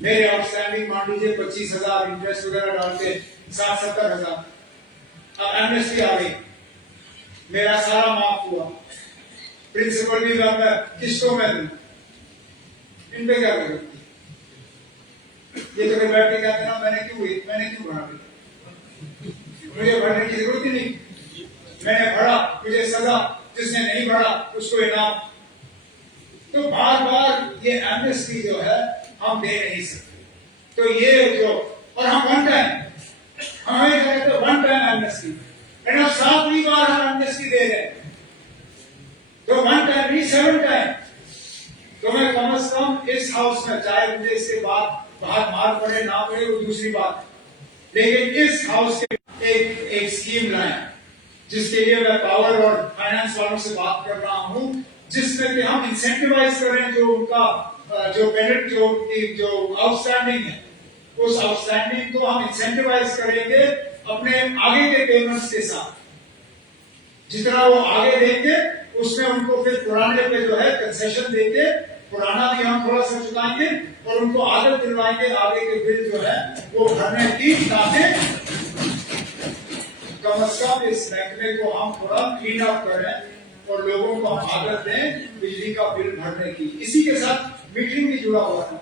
मेरे आउटस्टैंडिंग मान लीजिए 25,000 इंटरेस्ट वगैरह डाल के 60-70,000। अब एमनेस्टी आ गई, मेरा सारा माफ हुआ, प्रिंसिपल भी मैं किस्तों में दूं, इन पे क्या करूं? ये तो बैठ के कहते ना मैंने क्यों भरा, मुझे भरने की जरूरत ही नहीं, मैंने भरा मुझे सजा, जिसने नहीं भरा उसको इनाम। तो बार बार ये एमनेस्टी जो है हम दे नहीं सकते। तो ये जो और हम वन टाइम हमें कहते हैं वन टाइम एमनेस्टी, लेकिन 7वीं बार हम एमनेस्टी दे रहे हैं तो वन टाइम नहीं 7 टाइम। तो मैं कम से कम इस हाउस में, चाहे मुझे इसके बाद बाहर मार पड़े ना पड़े वो दूसरी बात, लेकिन इस हाउस के एक स्कीम लाए जिसके लिए मैं पावर और फाइनेंस वालों से बात कर रहा हूं, जिसमें कि हम इंसेंटिवाइज करें जो उनका जो पेमेंट जो आउटस्टैंडिंग है उस आउटस्टैंडिंग को हम इंसेंटिवाइज करेंगे अपने आगे के पेमेंट्स के साथ। जितना वो आगे देंगे उसमें उनको फिर पुराने पे जो है कंसेशन देके पुराना भी हम थोड़ा सा चुकाएंगे और उनको आदत दिलवाएंगे आगे के बिल जो है वो भरने की, ताकि कम से कम इस महकमे को हम थोड़ा क्लीन अप करें और लोगों को हम आदत दें बिजली का बिल भरने की। इसी के साथ मीटरिंग भी जुड़ा हुआ है,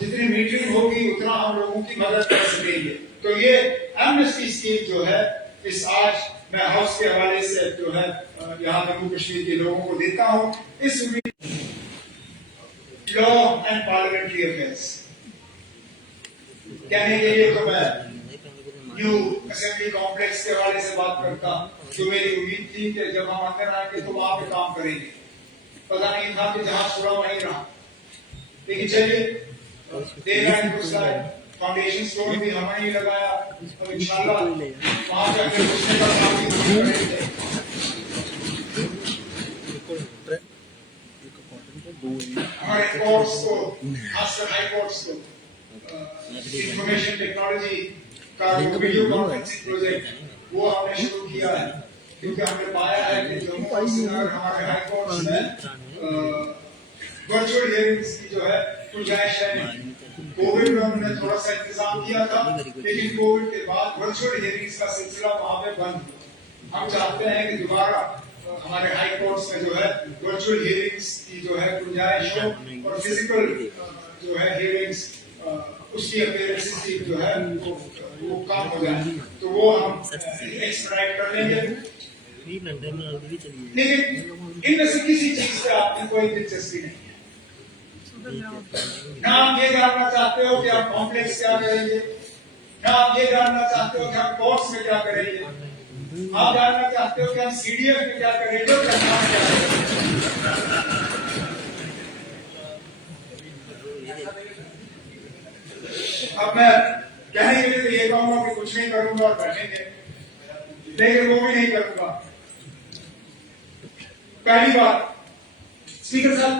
जितनी मीटरिंग होगी उतना हम लोगों की मदद कर सकेंगे। तो ये एमनेस्टी स्कीम जो है इस आज मैं हाउस के हवाले से जो है यहाँ जम्मू कश्मीर के लोगों को देता हूँ इस उम्मीद लॉ एंड पार्लियामेंट्री अफेयर्स कहने के लिए तो मैं न्यू असेंबली कॉम्प्लेक्स के हवाले से बात करता, जो मेरी उम्मीद थी कि जब हम अंदर आएंगे तो वहां पे काम करेंगे। पता नहीं था कि जहां छोड़ा वहीं रहा, लेकिन चलिए दे रहा है दूसरा फाउंडेशन स्टोन भी हमने ही लगाया और इंशाल्लाह वहां जाकर पूछने का काम भी करेंगे। हमारे कोर्ट्स को, खासकर हाई कोर्ट्स को इंफॉर्मेशन टेक्नोलॉजी का वीडियो कॉन्फ्रेंसिंग प्रोजेक्ट वो हमने शुरू किया है, क्योंकि हमने पाया है कि जम्मू और श्रीनगर हमारे हाई कोर्ट्स में वर्चुअल हियरिंग्स की जो है गुंजाइश है नहीं। कोविड में हमने थोड़ा सा इंतजाम किया था, लेकिन कोविड के बाद वर्चुअल हियरिंग्स का सिलसिला वहां पे बंद हुआ। हम चाहते हैं कि दोबारा हमारे हाई कोर्ट्स में जो है वर्चुअल हियरिंग्स की जो है गुंजाइश हो और फिजिकल जो है हियरिंग्स उसकी अपीयरेंसेस की जो है वो कम हो जाए, तो वो हम एक्सपेडाइट कर लेंगे। लेकिन इनमें से किसी चीज से आपकी कोई दिलचस्पी नहीं है। ना आप ये जानना चाहते हो कि आप कॉम्प्लेक्स क्या करेंगे, ना आप ये जानना चाहते हो कि हम कोर्ट्स में क्या करेंगे, आप जानना चाहते हो कि हम सीडीएफ में क्या करेंगे और क्या करेंगे। अब मैं कहने के लिए तो ये कहूंगा कि कुछ नहीं करूंगा और बैठेंगे, लेकिन वो भी नहीं करूंगा। पहली बात, स्पीकर साहब,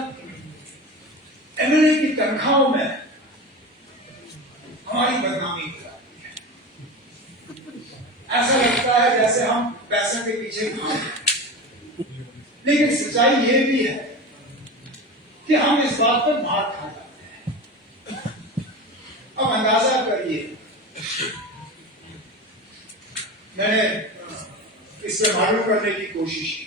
एमएलए की तनख्वाहों में हमारी बदनामी हो जाती है। ऐसा लगता है जैसे हम पैसे के पीछे भागे, लेकिन सच्चाई ये भी है कि हम इस बात पर मार खा जाते हैं। अब अंदाजा करिए, मैंने इससे मालूम करने की कोशिश की,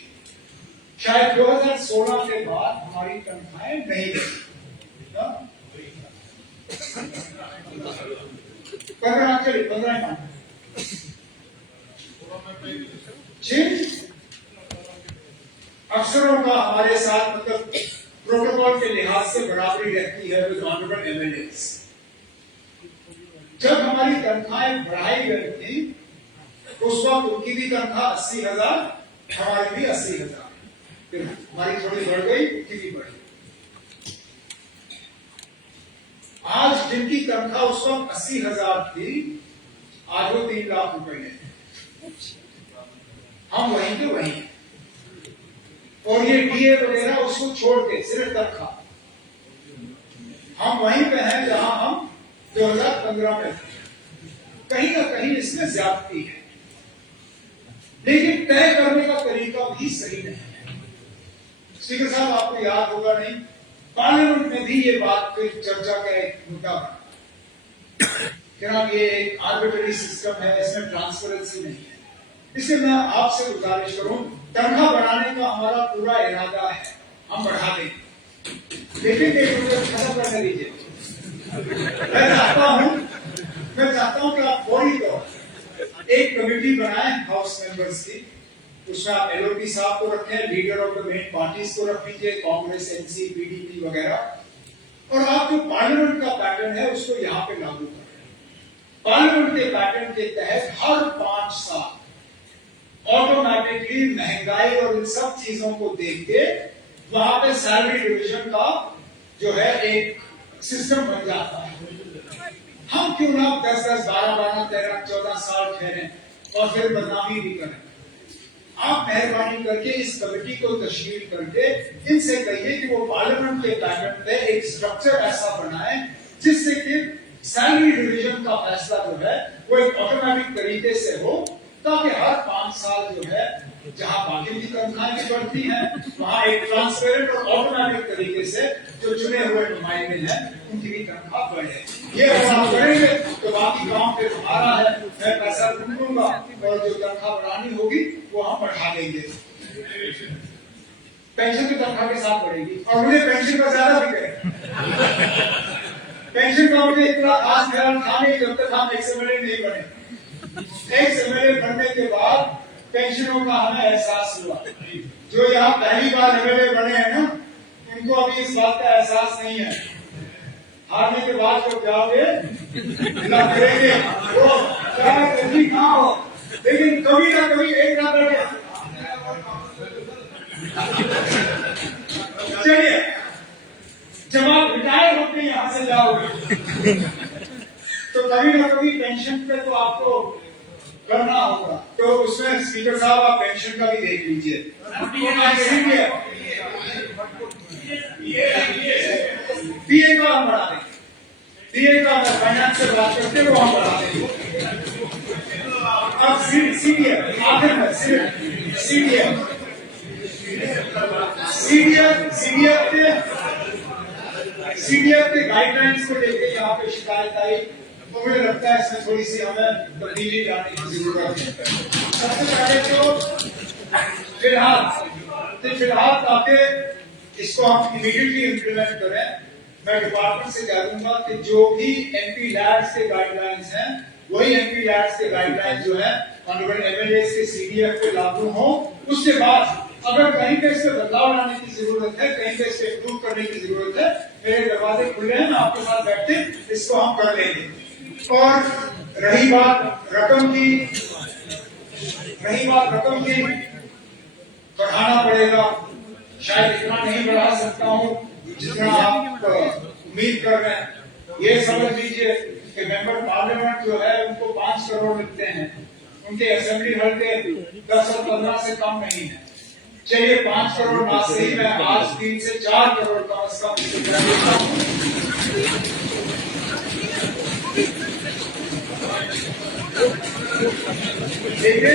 शायद 2016 के बाद हमारी तनख्वाहें नहीं रही 15 अफसरों का हमारे साथ मतलब प्रोटोकॉल के लिहाज से बराबरी रहती है विद ऑनरेबल एमएलएस। जब हमारी तनख्वाहें बढ़ाई गई थी उस वक्त उनकी भी तनख्वाह 80,000, हमारी भी 80,000, फिर हमारी थोड़ी बढ़ गई, उनकी भी बढ़ गई। आज जिनकी तनख्वाह उस वक्त 80,000 थी, आज वो 3 लाख रुपए है। हम वहीं के वहीं, और ये डीए वगैरह उसको छोड़ के सिर्फ तनख्वाह हम वहीं पे हैं जहां हम 2015 में कहीं ना कहीं इसमें ज्यादती है, लेकिन तय करने का तरीका भी सही नहीं है। स्पीकर साहब, आपको याद होगा नहीं, पार्लियामेंट में भी ये बात फिर चर्चा का एक मुद्दा बना। जनाब, ये एक आर्बिट्ररी सिस्टम है, इसमें ट्रांसपेरेंसी नहीं है। इसलिए मैं आपसे गुजारिश करूं, तनख्वाह बढ़ाने का हमारा पूरा इरादा है, हम बढ़ा देंगे, लेकिन एक मुझे खत्म करने दीजिए। मैं चाहता हूं कि आप फौरी तौर एक कमेटी बनाएं हाउस मेंबर्स की, उसमें आप एलओपी साहब को रखें, leader of the main parties को रख लीजिए, कांग्रेस, एनसी, पीडीपी वगैरह, और आप जो पार्लियामेंट का पैटर्न है उसको यहाँ पे लागू करें। पार्लियामेंट के पैटर्न के तहत हर 5 साल ऑटोमेटिकली महंगाई और इन सब चीजों को देख के वहां पे सैलरी डिवीजन का जो है एक सिस्टम बन जाता है। हम क्यों ना 10, 12, 13, 14 साल ठहरें और फिर बदनामी भी करें। आप मेहरबानी करके इस कमेटी को तश्कील करके इनसे कहिए कि वो पार्लियामेंट के पैटर्न पे एक स्ट्रक्चर ऐसा बनाए जिससे कि सैलरी डिवीजन का फैसला जो है वो एक ऑटोमेटिक तरीके से हो, ताकि हर 5 साल जो है जहां बाकी की तनख्वाहें भी बढ़ती हैं, वहां एक ट्रांसपेरेंट और ऑटोमेटिक तरीके से जो चुने हुए नुमाइंदे हैं उनकी भी तनख्वाह बढ़े। ये अगर आप करेंगे तो बाकी काम फिर हमारा है, मैं पैसा ढूंढूंगा और जो तनख्वाह बढ़ानी होगी वो हम बढ़ा देंगे। पेंशन की तनख्वाह के साथ बढ़ेगी और मुझे पेंशन का ज्यादा भी करें। पेंशन का मुझे इतना खास ख्याल था नहीं जब तक हम एक्सएमएलए नहीं बने। एक्सएमएलए बनने के बाद पेंशनों का हमें एहसास हुआ। जो यहाँ पहली बार एमएलए बने हैं ना, उनको अभी इस बात का एहसास नहीं है। हारने के बाद जब जाओगे ना करेंगे वो चाहे कभी ना हो, लेकिन कभी ना कभी एक ना करेंगे। चलिए, जब आप रिटायर होते यहाँ से जाओगे तो कभी ना कभी पेंशन पे तो आपको करना होगा। तो उसमें स्पीकर साहब आप पेंशन का भी देख लीजिए। बीए का हम बढ़ा देंगे, बीए का फाइनेंस से बात करते हुए हम बढ़ा देंगे। अब सीडीएफ आखिर में सीडीएफ के गाइडलाइंस को लेकर यहाँ पे शिकायत आई, तो मुझे लगता है इसमें थोड़ी सी हमें तब्दीली लाने की जरूरत है। सबसे पहले तो फिलहाल ताकि इसको हम इमीडिएटली इम्प्लीमेंट करें, मैं डिपार्टमेंट से कह दूंगा कि जो भी एमपी लैब्स के गाइडलाइंस हैं, वही एमपी लैब्स के गाइडलाइंस जो है ऑनरेबल एमएलए के सीडीएफ पे लागू हो। उसके बाद अगर कहीं पे इसमें बदलाव लाने की जरूरत है, कहीं पे इसको इम्प्रूव करने की जरूरत है, मेरे दरवाजे खुले हैं, मैं आपके साथ बैठ के इसको हम कर लेंगे। और रही बात रकम की, बढ़ाना पड़ेगा, शायद इतना नहीं बढ़ा सकता हूँ जितना आप उम्मीद कर रहे हैं। ये समझ लीजिए कि मेंबर पार्लियामेंट जो है उनको 5 करोड़ मिलते हैं, उनके असेंबली हल्के 10 और 15 से कम नहीं है। चलिए 5 करोड़ ना सही, मैं आज 3 से 4 करोड़ कम से कम ठीक है।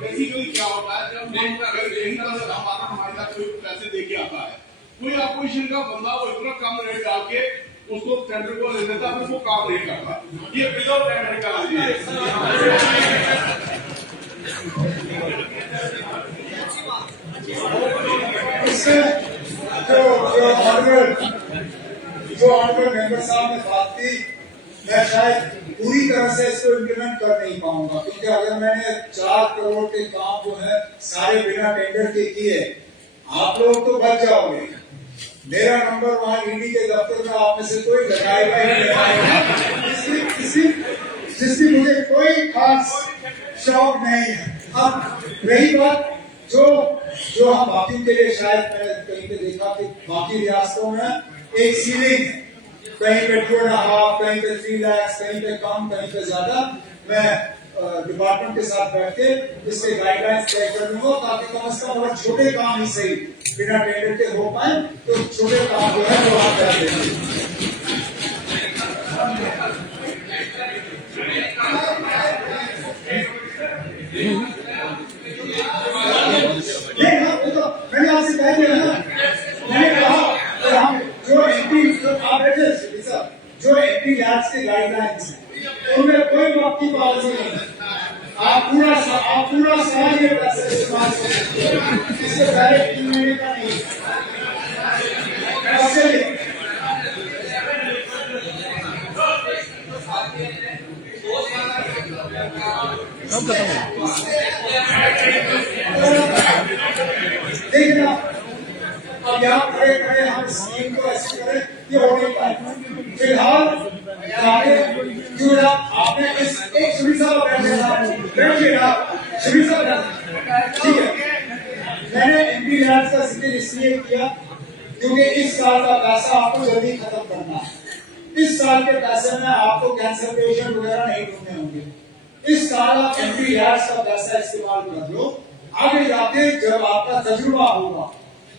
बेसिकली क्या होता है, जब यही तरह से हमारे साथ कोई पैसे दे के आता है, कोई अपोजिशन का बंदा वो इतना कम रेट डाल के उसको टेंडर को ले लेता है, वो काम नहीं करता। ये विदाउट टेंडर का जो ऑनरेबल मेंबर साहब ने बात की, मैं शायद पूरी तरह से इसको इम्प्लीमेंट कर नहीं पाऊंगा, क्योंकि अगर मैंने 4 करोड़ के काम जो है सारे बिना टेंडर के किए, आप लोग तो बच जाओगे। मेरा नंबर वहां ईडी के दफ्तर में आप में से कोई लगाएगा ही नहीं, जिसकी मुझे कोई खास शौक नहीं है। अब रही बात जो हम बाकी के लिए, शायद मैंने कहीं पे देखा कि बाकी रियासतों में एक सीलिंग है, कहीं पे 2.5, कहीं पे 3 लाख, कहीं पे कम, कहीं पे ज्यादा। मैं डिपार्टमेंट के साथ बैठ के इसके गाइडलाइंस तय कर दूंगा, ताकि कम से कम अगर छोटे काम ही सही बिना टेंडर के हो पाए तो छोटे काम जो है वो आप कर देंगे। मैंने आपसे कह दिया ना, मैंने कहा हम जो एमपी लैब्स के गाइडलाइंस हैं उनमें कोई बाकी पॉलिसी नहीं है। आप पूरा साल ये पैसे इस्तेमाल करें, इससे पहले 3 महीने का नहीं। देखना अब यहाँ खड़े हम स्कीम को ऐसे करें ये हो नहीं पाए। फिलहाल आपने इस एक सुविधा ठीक है। मैंने एमपी लैब्स का जिक्र इसलिए किया क्योंकि इस साल का पैसा आपको जल्दी खत्म करना है। इस साल के पैसे में आपको कैंसर पेशेंट वगैरह नहीं ढूंढने होंगे। इस साल आप एमपी लैब्स का पैसा इस्तेमाल कर लो, आगे जाके जब आपका तजुर्बा होगा,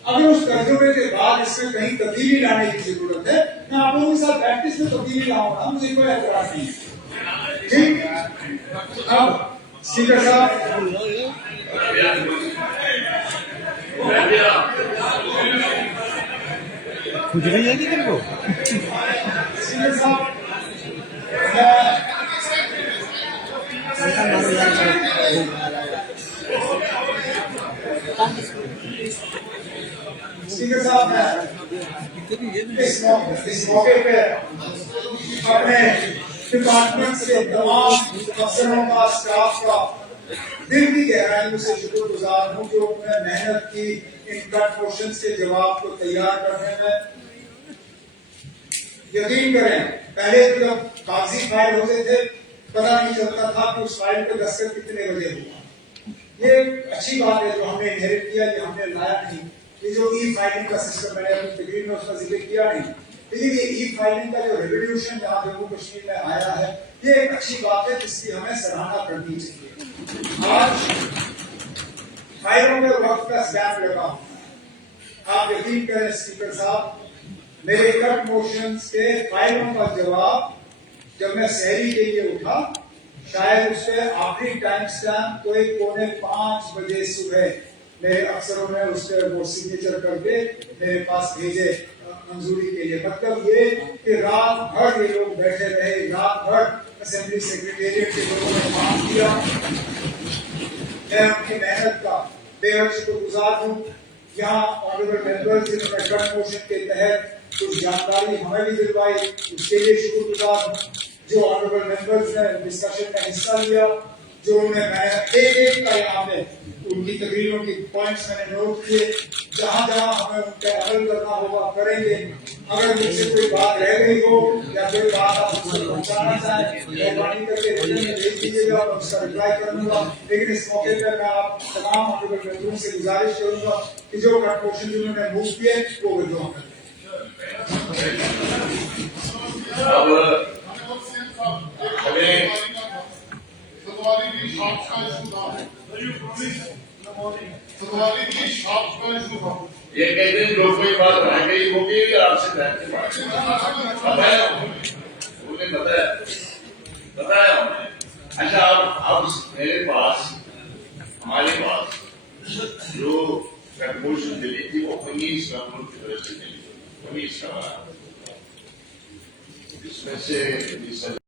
अगर उस तजुर्बे के बाद इसमें कहीं तब्दीली लाने की जरूरत है, मैं आप लोगों के साथ प्रैक्टिस में तब्दीली लाऊंगा, मुझे कोई एतराज नहीं है। ठीक, अब स्पीकर साहब खुजली है कि तेरे को? स्पीकर साहब स्पीकर साहब मैं इस मौके पे अपने डिपार्टमेंट से तमाम अफसरों का, स्टाफ का दिल की गहराइयों से शुक्रगुजार हूँ जो उन्होंने मेहनत की इन कट क्वेश्चंस के जवाब को तैयार करने में। यकीन करें पहले तो जब कागजी फाइल होते थे पता नहीं चलता था कि उस फाइल पे दस्तखत कितने बजे हुआ। ये अच्छी बात है जो हमने इनहेरिट किया, ये हमने लाया नहीं। ये जो ई फाइलिंग का सिस्टम मैंने अपनी तकरीर में उसका जिक्र किया नहीं, लेकिन ये ई फाइलिंग का जो रेवोल्यूशन यहाँ जम्मू कश्मीर में आया है ये एक अच्छी बात है जिसकी हमें सराहना करनी चाहिए। आज फाइलों में वक्त का स्टैम्प लगा हुआ है। आप यकीन करें स्पीकर साहब, मेरे कट मोशंस के फाइलों का जवाब जब मैं सहरी के लिए उठा, शायद उसके आखिरी टाइम स्टैम्प कोई 4:45 बजे सुबह मेरे अफसरों ने उस पर वो सिग्नेचर करके मेरे पास भेजे मंजूरी के लिए। मतलब ये कि रात भर ये लोग बैठे रहे, रात भर असेंबली सेक्रेटेरिएट के लोगों ने काम किया। मैं उनकी मेहनत का बेहद शुक्रगुजार हूँ। यहाँ ऑनरेबल मेंबर्स जिन्होंने कट मोशन के तहत कुछ जानकारी हमें भी दिलवाई, उसके लिए शुक्रगुजार हूँ। जो ऑनरेबल मेंबर्स ने डिस्कशन में हिस्सा लिया, जो उन्हें एक का यहाँ पे उनकी तकरीरों की पॉइंट्स मैंने नोट किए। जहां जहां हमें उन पर अमल करना होगा करेंगे। अगर मुझसे कोई बात रह गई हो या कोई बात आप मुझसे पहुंचाना चाहें मेहरबानी करके रिटर्न में भेज दीजिएगा, मैं उसका रिप्लाई करूंगा। लेकिन इस मौके पर मैं आप तमाम ऑनरेबल मेंबरों से गुजारिश करूंगा कि जो कट मोशन जिन्होंने मूव किए वो विड्रॉ करें। ये कई दिन लोग कोई बात रह गई होगी आपसे बताया हमने। अच्छा अब मेरे पास हमारे पास जो प्रपोजल मिली थी वो 19 नंबर की तरफ से मिली, 19 का इसमें से